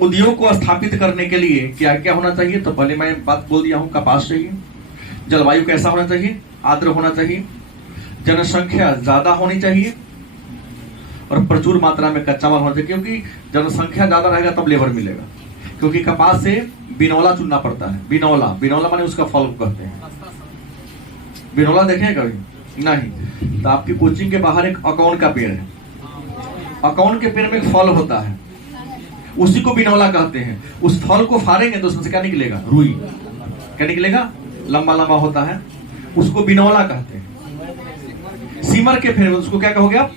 उद्योग को स्थापित करने के लिए क्या क्या होना चाहिए? तो पहले मैं बात बोल दिया हूं, कपास चाहिए। जलवायु कैसा होना चाहिए? आर्द्र होना चाहिए। जनसंख्या ज्यादा होनी चाहिए और प्रचुर मात्रा में कच्चा माल होना चाहिए, क्योंकि जनसंख्या ज्यादा रहेगा तब लेबर मिलेगा। क्योंकि कपास से बिनौला चुनना पड़ता है। बिनौला माने उसका फल कहते हैं। बिनौला देखे हैं कभी? नहीं। तो आपकी कोचिंग के बाहर एक अकाउन का पेड़ है। अकाउन के पेड़ में एक फल होता है, उसी को बिनौला कहते हैं। उस फल को फाड़ेंगे तो उसमें से क्या निकलेगा? रुई। क्या निकलेगा? लंबा लंबा होता है, उसको बिनौला कहते हैं। सीमर के पेड़ में उसको क्या कहोगे आप?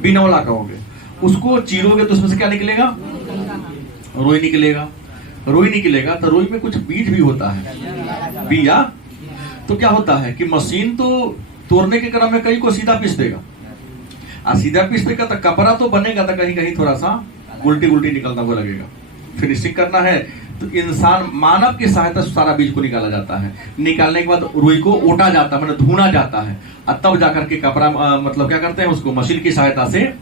बिनौला कहोगे। उसको चीरोगे तो उसमें से क्या निकलेगा? रुई निकलेगा। रुई निकलेगा तो रुई में कुछ बीज भी होता है, बिया। तो क्या होता है कि मशीन तो तोड़ने के क्रम में कहीं को सीधा पीस देगा, और सीधा पीस देगा तो कपड़ा तो बनेगा, तो कहीं कहीं थोड़ा सा उल्टी निकलना हुआ लगेगा। फिनिशिंग करना है तो इंसान, मानव की सहायता से सारा बीज को निकाला जाता है। निकालने के बाद रुई को ओटा जाता है, मतलब धुना जाता है, और तब जाकर के कपड़ा मतलब क्या करते हैं, उसको मशीन की सहायता से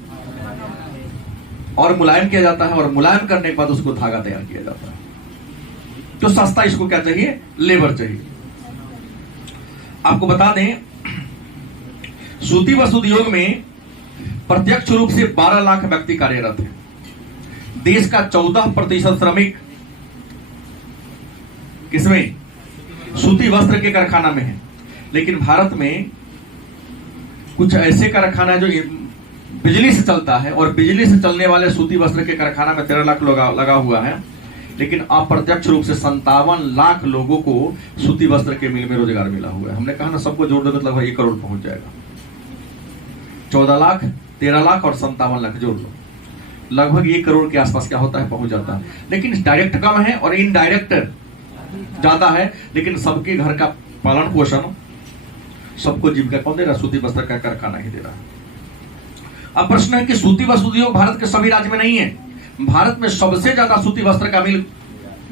और मुलायम किया जाता है, और मुलायम करने के बाद उसको धागा तैयार किया जाता है। तो सस्ता इसको क्या चाहिए? लेबर चाहिए। आपको बता दें, सूती वस्त्र उद्योग में प्रत्यक्ष रूप से 12 लाख व्यक्ति कार्यरत हैं। देश का 14% श्रमिक किसमें? सूती वस्त्र के कारखाना में है। लेकिन भारत में कुछ ऐसे कारखाना है जो बिजली से चलता है, और बिजली से चलने वाले सूती वस्त्र के कारखाना में 13 लाख लगा हुआ है। लेकिन अप्रत्यक्ष रूप से 57 लाख लोगों को सूती वस्त्र के मिल में रोजगार मिला हुआ है। हमने कहा ना, सबको जोड़ दो तो लगभग 1 करोड़ पहुंच जाएगा। 14 लाख, 13 लाख और 57 लाख जोड़ लो, लगभग 1 करोड़ के आसपास क्या होता है, पहुंच जाता है। लेकिन डायरेक्ट कम है और इनडायरेक्ट ज्यादा है। लेकिन सबके घर का पालन पोषण, सबको जीविका कौन दे रहा? सूती वस्त्र का कारखाना ही दे रहा है। अब प्रश्न है कि सूती वस्त्र उद्योग भारत के सभी राज्य में नहीं है। भारत में सबसे ज्यादा सूती वस्त्र का मिल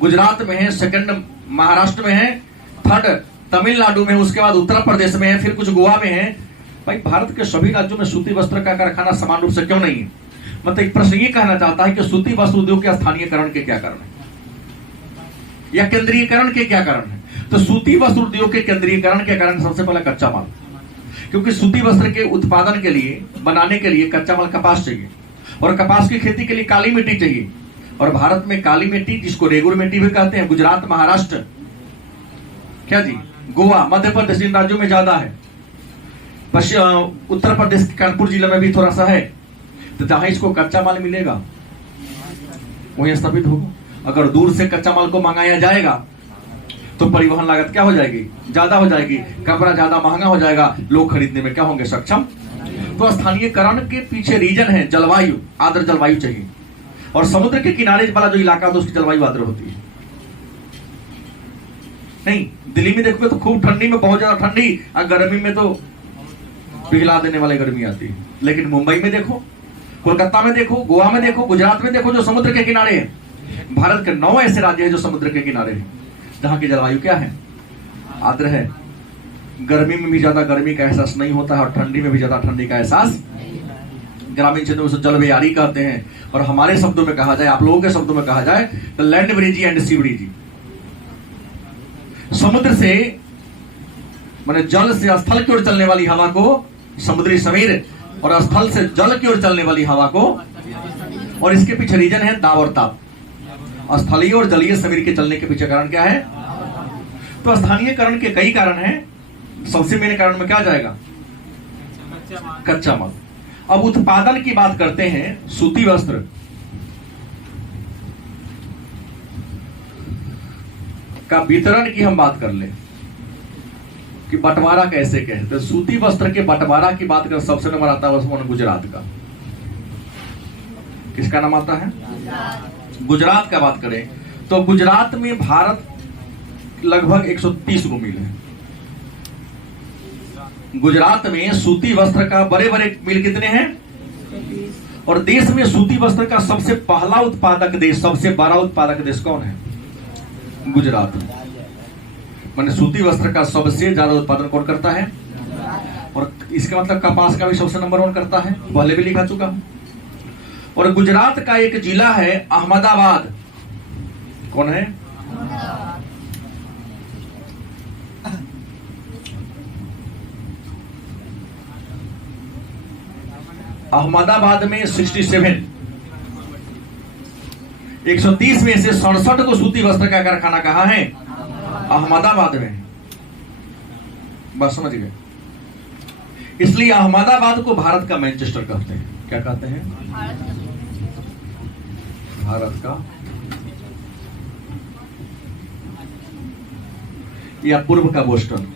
गुजरात में है, सेकंड महाराष्ट्र में है, थर्ड तमिलनाडु में, उसके बाद उत्तर प्रदेश में है, फिर कुछ गोवा में है। भाई, भारत के सभी राज्यों में सूती वस्त्र का कारखाना समान रूप से क्यों नहीं है? मतलब एक प्रश्न ये कहना चाहता है कि सूती वस्त्र उद्योग के स्थानीयकरण के क्या कारण है, या केंद्रीयकरण के क्या कारण है? तो सूती वस्त्र उद्योग के केंद्रीयकरण के कारण सबसे पहला कच्चा माल, क्योंकि सूती वस्त्र के उत्पादन के लिए, बनाने के लिए कच्चा माल कपास चाहिए, और कपास की खेती के लिए काली मिट्टी चाहिए। और भारत में काली मिट्टी, जिसको रेगुर मिट्टी भी कहते हैं, गुजरात, महाराष्ट्र, क्या जी, गोवा, मध्य प्रदेश, इन राज्यों में ज्यादा है। उत्तर प्रदेश के कानपुर जिले में भी थोड़ा सा है। तो जहां इसको कच्चा माल मिलेगा वहीं स्थापित होगा। अगर दूर से कच्चा माल को मंगाया जाएगा तो परिवहन लागत क्या हो जाएगी? ज्यादा हो जाएगी, कपड़ा ज्यादा महंगा हो जाएगा, लोग खरीदने में क्या होंगे? सक्षम। तो स्थानीयकरण के पीछे रीजन है जलवायु, आर्द्र जलवायु चाहिए। और समुद्र के किनारे वाला जो इलाका होता है उसकी जलवायु आर्द्र होती है। नहीं, दिल्ली में देखोगे तो खूब ठंडी में बहुत ज्यादा ठंडी, और गर्मी में तो पिघला देने वाली गर्मी आती है। लेकिन मुंबई में देखो, कोलकाता में देखो, गोवा में देखो, गुजरात में देखो, जो समुद्र के किनारे है। भारत के 9 ऐसे राज्य हैं जो समुद्र के किनारे हैं, जहां की जलवायु क्या है? आर्द्र है। गर्मी में भी ज्यादा गर्मी का एहसास नहीं होता है, और ठंडी में भी ज्यादा ठंडी का एहसास। ग्रामीण क्षेत्रों में जल बेयारी कहते हैं, और हमारे शब्दों में कहा जाए, आप लोगों के शब्दों में कहा जाए तो land breezy and sea breezy. समुद्र से, माने जल से स्थल की ओर चलने वाली हवा को समुद्री समीर, और स्थल से जल की ओर चलने वाली हवा को, और इसके पीछे रीजन है दाब और ताप। स्थलीय और जलीय समीर के चलने के पीछे कारण क्या है? तो स्थानीयकरण के कई कारण हैं। सबसे मेन कारण में क्या जाएगा? कच्चा माल। अब उत्पादन की बात करते हैं। सूती वस्त्र का वितरण की हम बात कर ले कि बंटवारा कैसे कहते हैं। सूती वस्त्र के बंटवारा की बात करें, सबसे नंबर आता है गुजरात का। किसका नाम आता है? गुजरात का बात करें तो गुजरात में भारत लगभग 130 गो मिल है। गुजरात में सूती वस्त्र का बड़े बड़े मिल कितने हैं? और देश में सूती वस्त्र का सबसे पहला उत्पादक देश, सबसे बड़ा उत्पादक देश कौन है? गुजरात। माने सूती वस्त्र का सबसे ज्यादा उत्पादन कौन करता है? और इसका मतलब कपास का भी सबसे नंबर 1 करता है, पहले भी लिखा चुका हूं। और गुजरात का एक जिला है अहमदाबाद। कौन है? अहमदाबाद में 67, 130 में से 67 को सूती वस्त्र का कारखाना कहाँ है? अहमदाबाद में। बस समझ गए। इसलिए अहमदाबाद को भारत का मैनचेस्टर कहते हैं। क्या कहते हैं? भारत का या पूर्व का बोस्टन।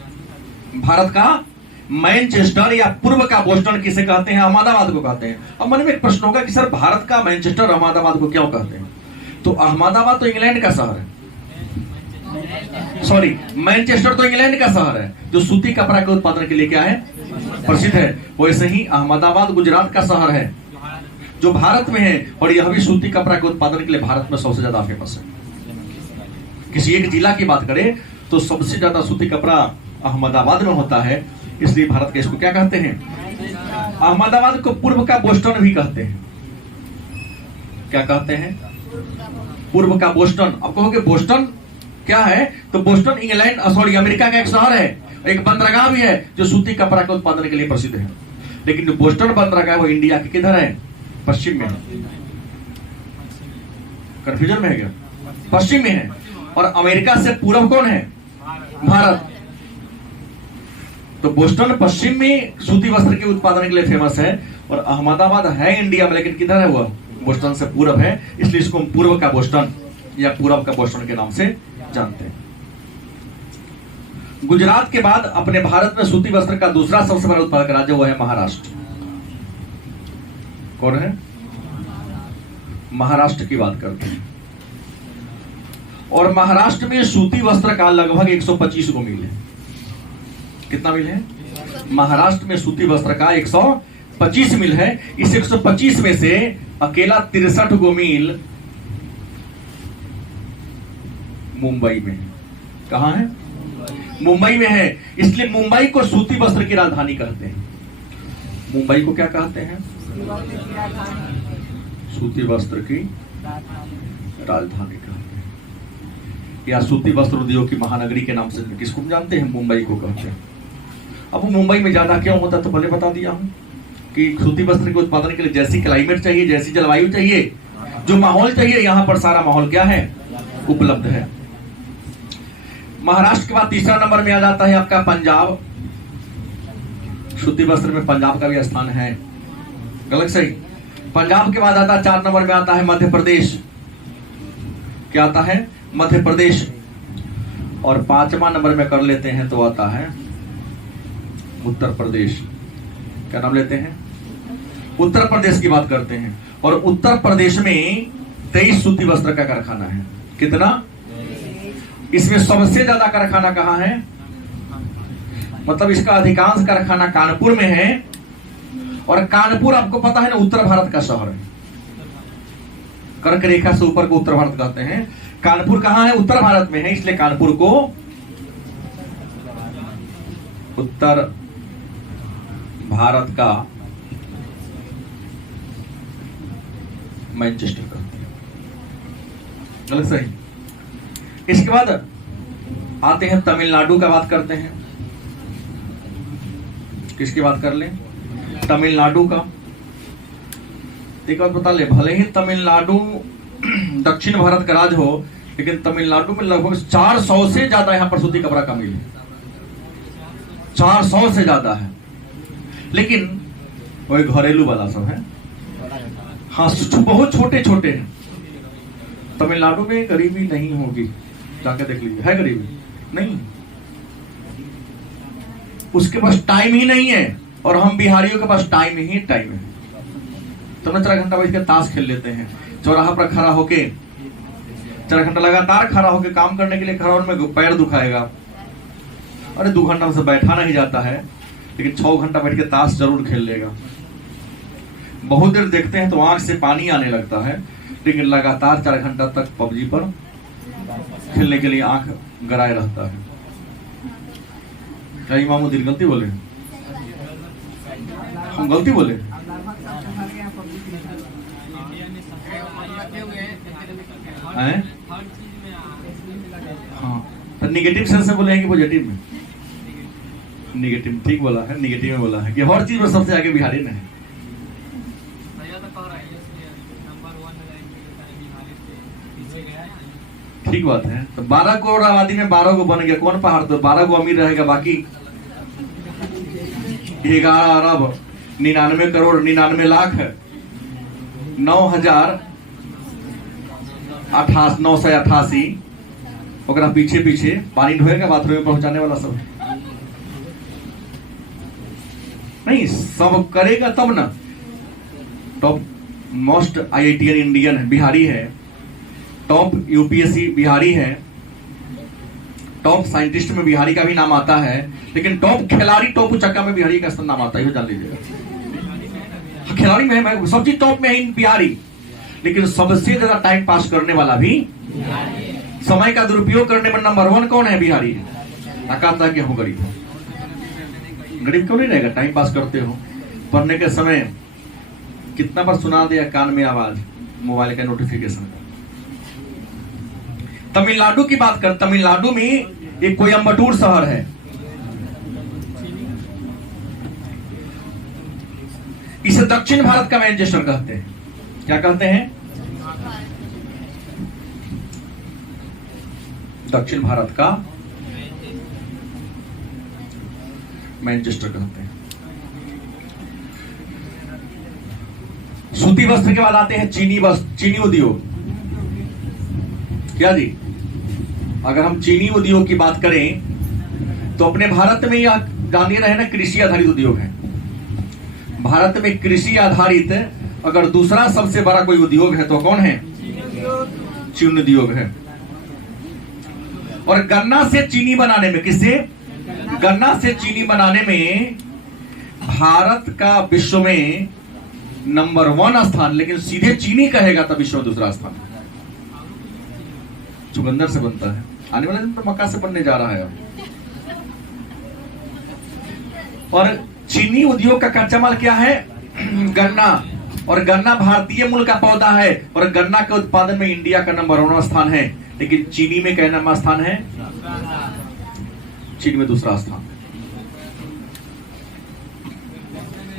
भारत का मैनचेस्टर या पूर्व का बोस्टन किसे कहते हैं? अहमदाबाद को कहते हैं। अब मन में एक प्रश्न होगा कि सर भारत का मैनचेस्टर अहमदाबाद को क्यों कहते हैं? तो अहमदाबाद तो इंग्लैंड का शहर है, सॉरी मैनचेस्टर तो इंग्लैंड का शहर है जो सूती कपड़ा के उत्पादन के लिए क्या है? प्रसिद्ध है। वैसे ही अहमदाबाद गुजरात का शहर है जो भारत में है, और यह भी सूती कपड़ा के उत्पादन के लिए भारत में सबसे ज्यादा फेमस है। किसी एक जिला की बात करें तो सबसे ज्यादा सूती कपड़ा अहमदाबाद में होता है। इसलिए भारत के इसको क्या कहते हैं? अहमदाबाद को पूर्व का बोस्टन भी कहते हैं। क्या कहते हैं? पूर्व का बोस्टन। अब कहोगे बोस्टन क्या है? तो बोस्टन इंग्लैंड, सॉरी अमेरिका का एक शहर है, एक बंदरगाह भी है जो सूती कपड़ा के उत्पादन के लिए प्रसिद्ध है। लेकिन जो बोस्टन बन रखा है वो इंडिया के किधर है? पश्चिम में है। कंफ्यूजन में है क्या? पश्चिम में है। और अमेरिका से पूर्व कौन है? भारत। तो बोस्टन पश्चिम में सूती वस्त्र के उत्पादन के लिए फेमस है, और अहमदाबाद है इंडिया में, लेकिन किधर है वह? बोस्टन से पूर्व है, इसलिए इसको हम पूर्व का बोस्टन या पूर्व का बोस्टन के नाम से जानते हैं। गुजरात के बाद अपने भारत में सूती वस्त्र का दूसरा सबसे बड़ा उत्पादक राज्य वो है महाराष्ट्र। कौन है? महाराष्ट्र की बात करते हैं। और महाराष्ट्र में सूती वस्त्र का लगभग 125 गो मिल है। कितना मिल है? महाराष्ट्र में सूती वस्त्र का 125 मिल है। इस 125 में से अकेला 63 गो मिल मुंबई में है। कहां है? मुंबई में है। इसलिए मुंबई को सूती वस्त्र की राजधानी कहते हैं। मुंबई को क्या कहते हैं? सूती वस्त्र की राजधानी कहते हैं, या सूती वस्त्र उद्योग की महानगरी के नाम से किसको जानते हैं? मुंबई को कहते हैं। अब मुंबई में ज्यादा क्यों होता है तो पहले बता दिया हूं कि सूती वस्त्र के उत्पादन के लिए जैसी क्लाइमेट चाहिए, जैसी जलवायु चाहिए, जो माहौल चाहिए, यहां पर सारा माहौल क्या है? उपलब्ध है। महाराष्ट्र के बाद तीसरा नंबर में आ जाता है आपका पंजाब। सूती वस्त्र में पंजाब का भी स्थान है। गलत सही? पंजाब के बाद आता है 4 नंबर में आता है मध्य प्रदेश। क्या आता है? मध्य प्रदेश। और 5वां नंबर में कर लेते हैं तो आता है उत्तर प्रदेश। क्या नाम लेते हैं? उत्तर प्रदेश की बात करते हैं। और उत्तर प्रदेश में 23 सूती वस्त्र का कारखाना है। कितना? इसमें सबसे ज्यादा कारखाना कहां है? मतलब इसका अधिकांश कारखाना कानपुर में है। और कानपुर आपको पता है ना, उत्तर भारत का शहर है। कर्क रेखा से ऊपर को उत्तर भारत कहते हैं। कानपुर कहां है? उत्तर भारत में है, इसलिए कानपुर को उत्तर भारत का मैनचेस्टर कहते हैं। गलत सही? इसके बाद आते हैं तमिलनाडु का बात करते हैं। किसकी बात कर लें? तमिलनाडु का। एक बात बता ले, भले ही तमिलनाडु दक्षिण भारत का राज्य हो, लेकिन तमिलनाडु में लगभग 400 से ज्यादा यहां पर सूती कपड़ा का मिल है। 400 से ज्यादा है। लेकिन वही घरेलू वाला सब है। हाँ, बहुत छोटे छोटे हैं। तमिलनाडु में गरीबी नहीं होगी, जाकर देख लीजिए। है गरीबी? नहीं। उसके पास टाइम ही नहीं है, और हम बिहारियों के पास टाइम ही टाइम है। तो 4 घंटा बैठ के ताश खेल लेते हैं। चौराहा पर खड़ा होके 4 घंटा लगातार खड़ा होके काम करने के लिए खड़ा होने में पैर दुखाएगा। अरे 2 घंटा से बैठा नहीं जाता है, लेकिन 6 घंटा बैठ के ताश जरूर खेल लेगा। बहुत देर देखते हैं तो आंख से पानी आने लगता है, लेकिन लगातार 4 घंटा तक पबजी पर खेलने के लिए आंख गराए रहता है। क्या इमामुद्दीन गलती बोले? हम गलती बोले? हैं? हाँ, तो निगेटिव सेंस से बोले हैं कि पॉजिटिव में? निगेटिव ठीक बोला है। निगेटिव में बोला है कि हर चीज में सबसे आगे बिहारी ने है। ठीक बात है। तो 12 करोड़ आबादी में 12 को बन गया। कौन पहाड़? तो 12 को अमीर रहेगा, बाकी 11 अरब 99 करोड़ 99 लाख 9,988 ओकरा पीछे पीछे पानी ढोएगा, बाथरूम में पहुंचाने वाला सब नहीं। सब करेगा तब ना। Top most IITian Indian Bihari है। टॉप UPSC बिहारी है। टॉप साइंटिस्ट में बिहारी का भी नाम आता है, लेकिन टॉप खिलाड़ी, टॉप उचक्का में बिहारी का नाम आता है, जान लीजिएगा। खिलाड़ी में सब चीज टॉप में है बिहारी, लेकिन सबसे ज्यादा टाइम पास करने वाला भी, समय का दुरुपयोग करने में नंबर 1 कौन है? बिहारी। कहता है कि हम गरीब हो। गरीब क्यों नहीं रहेगा? टाइम पास करते हो। पढ़ने के समय कितना बार सुना दिया कान में आवाज मोबाइल का नोटिफिकेशन का। तमिलनाडु की बात कर। तमिलनाडु में एक कोयम्बटूर शहर है। दक्षिण भारत का मैनचेस्टर कहते हैं। क्या कहते हैं? दक्षिण भारत का मैनचेस्टर कहते हैं। सूती वस्त्र के बाद आते हैं चीनी वस्त्र, चीनी उद्योग। क्या जी? अगर हम चीनी उद्योग की बात करें तो अपने भारत में यह जानिए रहे ना, कृषि आधारित उद्योग है। भारत में कृषि आधारित अगर दूसरा सबसे बड़ा कोई उद्योग है तो कौन है? चीनी उद्योग है। और गन्ना से चीनी बनाने में, किससे? गन्ना से चीनी बनाने में भारत का विश्व में नंबर 1 स्थान, लेकिन सीधे चीनी कहेगा तो विश्व में दूसरा स्थान। चुकंदर से बनता है, आने वाले दिन तो मक्का से बनने जा रहा है। और चीनी उद्योग का कच्चा माल क्या है? गन्ना। और गन्ना भारतीय मूल का पौधा है और गन्ना के उत्पादन में इंडिया का नंबर 1 स्थान है, लेकिन चीनी में क्या नंबर स्थान है? चीनी में दूसरा स्थान।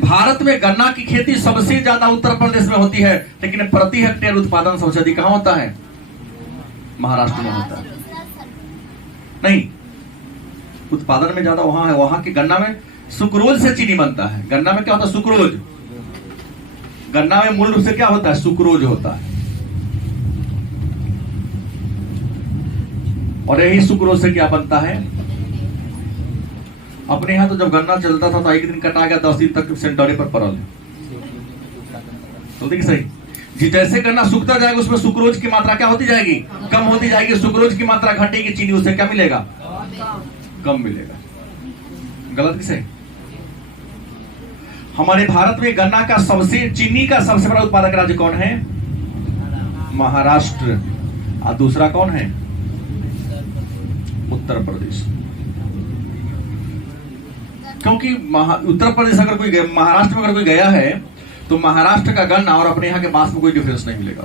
भारत में गन्ना की खेती सबसे ज्यादा उत्तर प्रदेश में होती है, लेकिन प्रति हेक्टेयर उत्पादन सबसे अधिक कहां होता है? महाराष्ट्र में होता है। नहीं, उत्पादन में ज्यादा वहां है। वहां के गन्ना में सुक्रोज से चीनी बनता है। गन्ना में क्या होता है? सुक्रोज। गन्ना में मूल रूप से क्या होता है? सुक्रोज होता है। और यही सुक्रोज से क्या बनता है? अपने यहां तो जब गन्ना चलता था तो एक दिन कटा गया, 10 दिन तक सेंटरे पर पड़ल। तो देखिए सही जी, जैसे गन्ना सूखता जाएगा उसमें सुक्रोज की मात्रा क्या होती जाएगी? कम होती जाएगी। सुक्रोज की मात्रा घटेगी, चीनी उससे क्या मिलेगा? कम मिलेगा। गलत कि सही? हमारे भारत में गन्ना का चीनी का सबसे बड़ा उत्पादक राज्य कौन है? महाराष्ट्र। और दूसरा कौन है? उत्तर प्रदेश। क्योंकि उत्तर प्रदेश अगर कोई महाराष्ट्र में अगर कोई गया है तो महाराष्ट्र का गन्ना और अपने यहाँ के बांस में कोई डिफरेंस नहीं मिलेगा।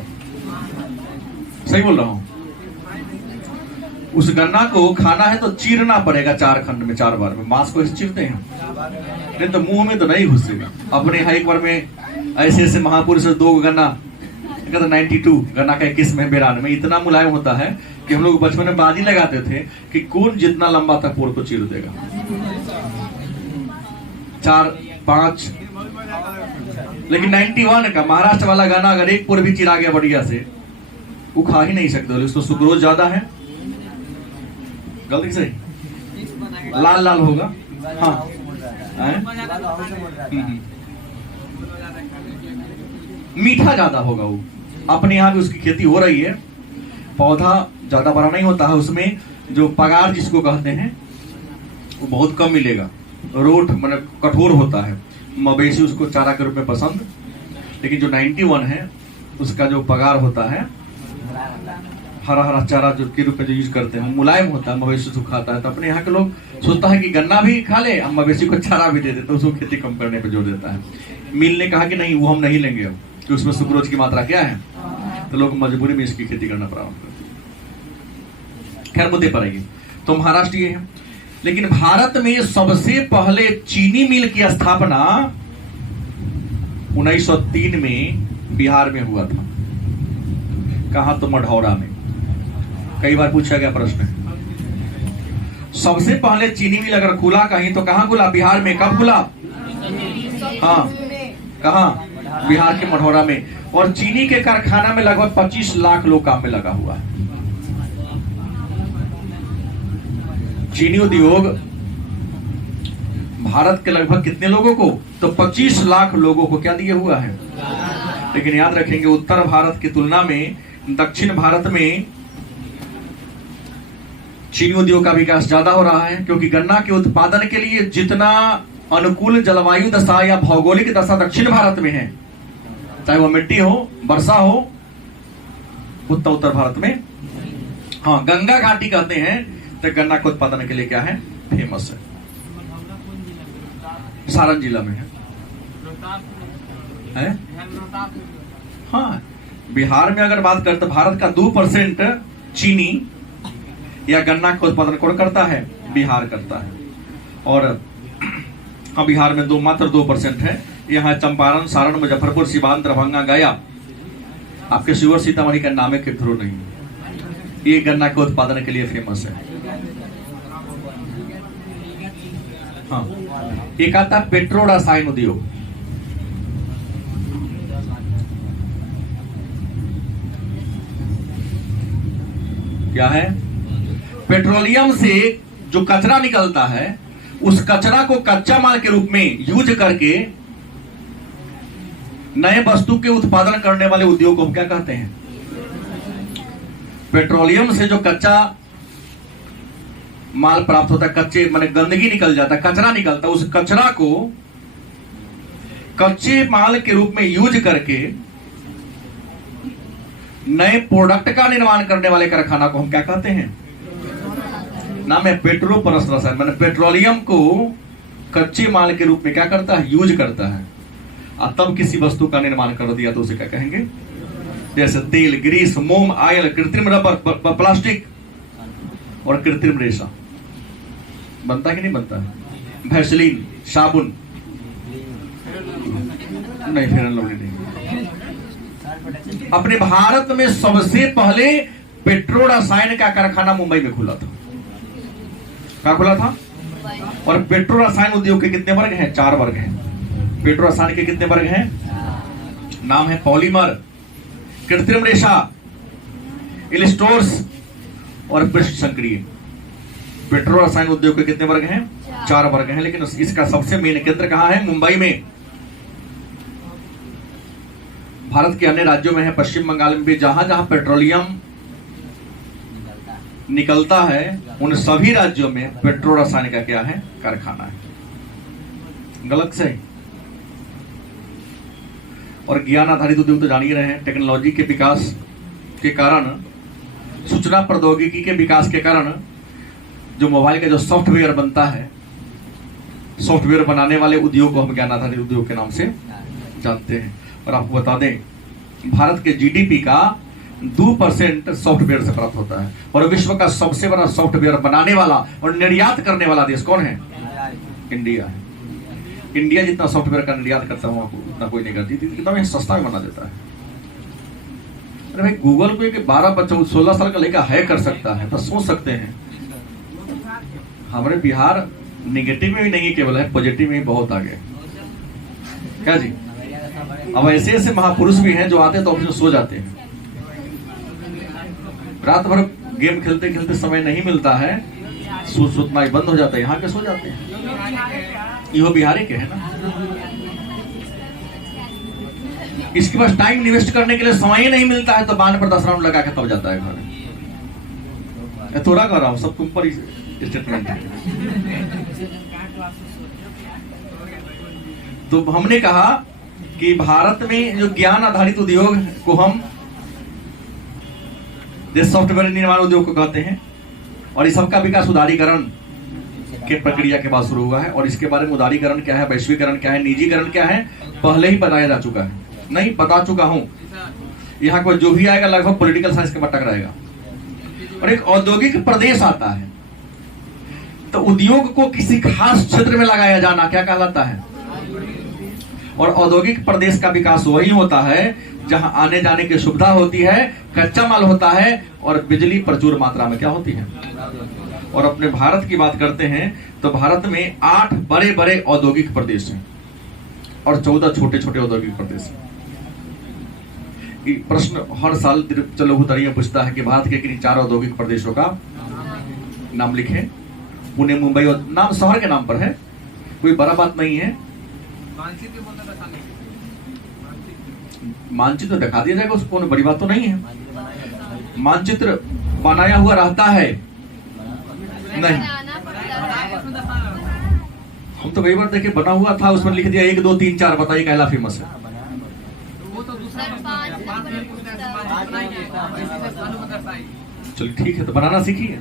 सही बोल रहा हूं? उस गन्ना को खाना है तो चीरना पड़ेगा 4 खंड में, 4 बार में। बांस को ऐसे चीरते हैं, नहीं तो मुंह में तो नहीं घुसेगा। अपने यहाँ एक बार में ऐसे ऐसे महापुरुष 2 गन्ना, 92 गन्ना का 21 में 92 में इतना मुलायम होता है कि हम लोग बचपन में बाजी लगाते थे कि कौन जितना लंबा तक पोर को चीर देगा। 4, 5, लेकिन 91 का महाराष्ट्र वाला गाना अगर एक पोर भी चिरा गया बढ़िया से, वो खा ही नहीं सकते। उसको सुक्रोज ज्यादा है। गलती सही? लाल लाल होगा। हाँ, मीठा ज्यादा होगा। वो अपने यहाँ भी उसकी खेती हो रही है। पौधा ज्यादा बड़ा नहीं होता है, उसमें जो पगार जिसको कहते हैं वो बहुत कम मिलेगा। रोट मतलब कठोर होता है। मवेशी उसको चारा के रूप में पसंद, लेकिन जो 91 है उसका जो पगार होता है हरा हरा चारा जो के रूप में जो यूज करते हैं, मुलायम होता है, मवेशी उसको खाता है। तो अपने यहाँ के लोग सोचता है कि गन्ना भी खा ले, अब मवेशी को चारा भी दे दे, तो उसको खेती कम करने पे जोर देता है। मिल ने कहा कि नहीं, वो हम नहीं लेंगे अब, कि उसमें सुक्रोज की मात्रा क्या है। तो लोग मजबूरी में इसकी खेती करना प्रारंभ करते हैं। खैर मुद्दे पर आएगी। तो महाराष्ट्र ये है। लेकिन भारत में सबसे पहले चीनी मिल की स्थापना 1903 में बिहार में हुआ था। कहा? तो मढ़ौरा में। कई बार पूछा गया प्रश्न है। सबसे पहले चीनी मिल अगर खुला कहीं तो कहां खुला? बिहार में। कब खुला? हाँ, कहां? बिहार के मढ़ौरा में। और चीनी के कारखाना में लगभग 25 लाख लोग काम में लगा हुआ है। चीनी उद्योग भारत के लगभग कितने लोगों को? तो 25 लाख लोगों को क्या दिया हुआ है। लेकिन याद रखेंगे उत्तर भारत की तुलना में दक्षिण भारत में चीनी उद्योग का विकास ज्यादा हो रहा है, क्योंकि गन्ना के उत्पादन के लिए जितना अनुकूल जलवायु दशा या भौगोलिक दशा दक्षिण भारत में है, चाहे वो मिट्टी हो, वर्षा हो, उतना उत्तर भारत में। हाँ, गंगा घाटी कहते हैं तो गन्ना के उत्पादन के लिए क्या है? फेमस है। सारण जिला में है? हाँ, बिहार में अगर बात करें तो भारत का 2% चीनी या गन्ना का उत्पादन कौन करता है? बिहार करता है। और हाँ, बिहार में मात्र 2% है, यहाँ चंपारण, सारण, मुजफ्फरपुर, सीवान, दरभंगा, गया, आपके शिवहर, सीतामढ़ी का नाम के थ्रू नहीं है। ये गन्ना के उत्पादन के लिए फेमस है। हाँ, एक आता पेट्रो रसायन उद्योग। क्या है? पेट्रोलियम से जो कचरा निकलता है, उस कचरा को कच्चा माल के रूप में यूज करके नए वस्तु के उत्पादन करने वाले उद्योग को हम क्या कहते हैं? पेट्रोलियम से जो कच्चा माल प्राप्त होता है, कच्चे माने गंदगी निकल जाता है, कचरा निकलता है, उस कचरा को कच्चे माल के रूप में यूज करके नए प्रोडक्ट का निर्माण करने वाले कारखाना को हम क्या कहते हैं? नाम है पेट्रो परस रसायन। मैंने पेट्रोलियम को कच्चे माल के रूप में क्या करता है? यूज करता है, और तब किसी वस्तु का निर्माण कर दिया तो उसे क्या कहेंगे? जैसे तेल, ग्रीस, मोम, ऑयल, कृत्रिम रबर, प्लास्टिक और कृत्रिम रेशा। बनता है कि नहीं बनता है? वैसलीन, साबुन नहीं, फेयर एंड लवली नहीं। अपने भारत में सबसे पहले पेट्रो रसायन का कारखाना मुंबई में खुला था। कहां खुला था? और पेट्रो रसायन उद्योग के कितने वर्ग हैं? 4 वर्ग हैं। पेट्रो रसायन के कितने वर्ग हैं? नाम है पॉलीमर, कृत्रिम रेशा, इलेक्ट्रोड्स और पृष्ठ संक्रिय। पेट्रो रसायन उद्योग के कितने वर्ग हैं? 4 वर्ग हैं। लेकिन इसका सबसे मेन केंद्र कहां है? मुंबई में। भारत के अन्य राज्यों में है, पश्चिम बंगाल में भी, जहां जहां पेट्रोलियम निकलता है उन सभी राज्यों में पेट्रो रसायन का क्या है? कारखाना है। गलत से? और ज्ञान आधारित उद्योग तो जान ही रहे हैं। टेक्नोलॉजी के विकास के कारण, सूचना प्रौद्योगिकी के विकास के कारण जो मोबाइल का जो सॉफ्टवेयर बनता है, सॉफ्टवेयर बनाने वाले उद्योग को हम ज्ञान आधारित उद्योग के नाम से जानते हैं। और आपको बता दें, भारत के जीडीपी का 2% सॉफ्टवेयर से प्राप्त होता है। और विश्व का सबसे बड़ा सॉफ्टवेयर बनाने वाला और निर्यात करने वाला देश कौन है? इंडिया है। इंडिया जितना सॉफ्टवेयर का निर्यात करता है उतना कोई नहीं करती। एकदम सस्ता में बना देता है। अरे भाई, गूगल को एक 12 बच्चा 16 साल का लड़का हैक कर सकता है, तो सोच सकते हैं हमारे बिहार निगेटिव में भी नहीं केवल है, पॉजिटिव में भी बहुत आगे। क्या जी? अब ऐसे ऐसे महापुरुष भी हैं जो आते तो ऑफिस में सो जाते हैं, रात भर गेम खेलते खेलते समय नहीं मिलता है, सुतना ही बंद हो जाता है, यहाँ के सो जाते हैं। यो बिहारी के है ना। इसके पास टाइम इन्वेस्ट करने के लिए समय ही नहीं मिलता है, तो बांध पर 10 राउंड लगा के तब जाता है घर। थोड़ा कर रहा हूँ, सब तुम पर स्टेटमेंट है। तो हमने कहा कि भारत में जो ज्ञान आधारित उद्योग को हम सॉफ्टवेयर निर्माण उद्योग को कहते हैं, और इस सबका विकास उदारीकरण के प्रक्रिया के बाद शुरू हुआ है। और इसके बारे में उदारीकरण क्या है, वैश्वीकरण क्या है, निजीकरण क्या है, पहले ही बताया जा चुका है। नहीं बता चुका हूं। यहाँ को जो भी आएगा लगभग पॉलिटिकल साइंस के बटक रहेगा। और एक औद्योगिक प्रदेश आता है, तो उद्योग को किसी खास क्षेत्र में लगाया जाना क्या कहलाता है? और औद्योगिक प्रदेश का विकास वही होता है जहां आने जाने की सुविधा होती है, कच्चा माल होता है और बिजली प्रचुर मात्रा में क्या होती है। और अपने भारत की बात करते हैं तो भारत में 8 बड़े बड़े औद्योगिक प्रदेश हैं और 14 छोटे छोटे औद्योगिक प्रदेश हैं। प्रश्न हर साल लघुतरीय पूछता है कि भारत के किन 4 औद्योगिक प्रदेशों का नाम लिखें। पुणे, मुंबई, और नाम शहर के नाम पर है, कोई बड़ा बात नहीं है। मानचित्र दिखा दिया जाएगा, उसको बड़ी बात तो नहीं है। मानचित्र बनाया हुआ रहता है नहीं, हम तो कई बार देखे बना हुआ था, उसमें लिख दिया 1 2 3 4, बताइए कहला फेमस है। चलो ठीक है, तो बनाना सीखिए।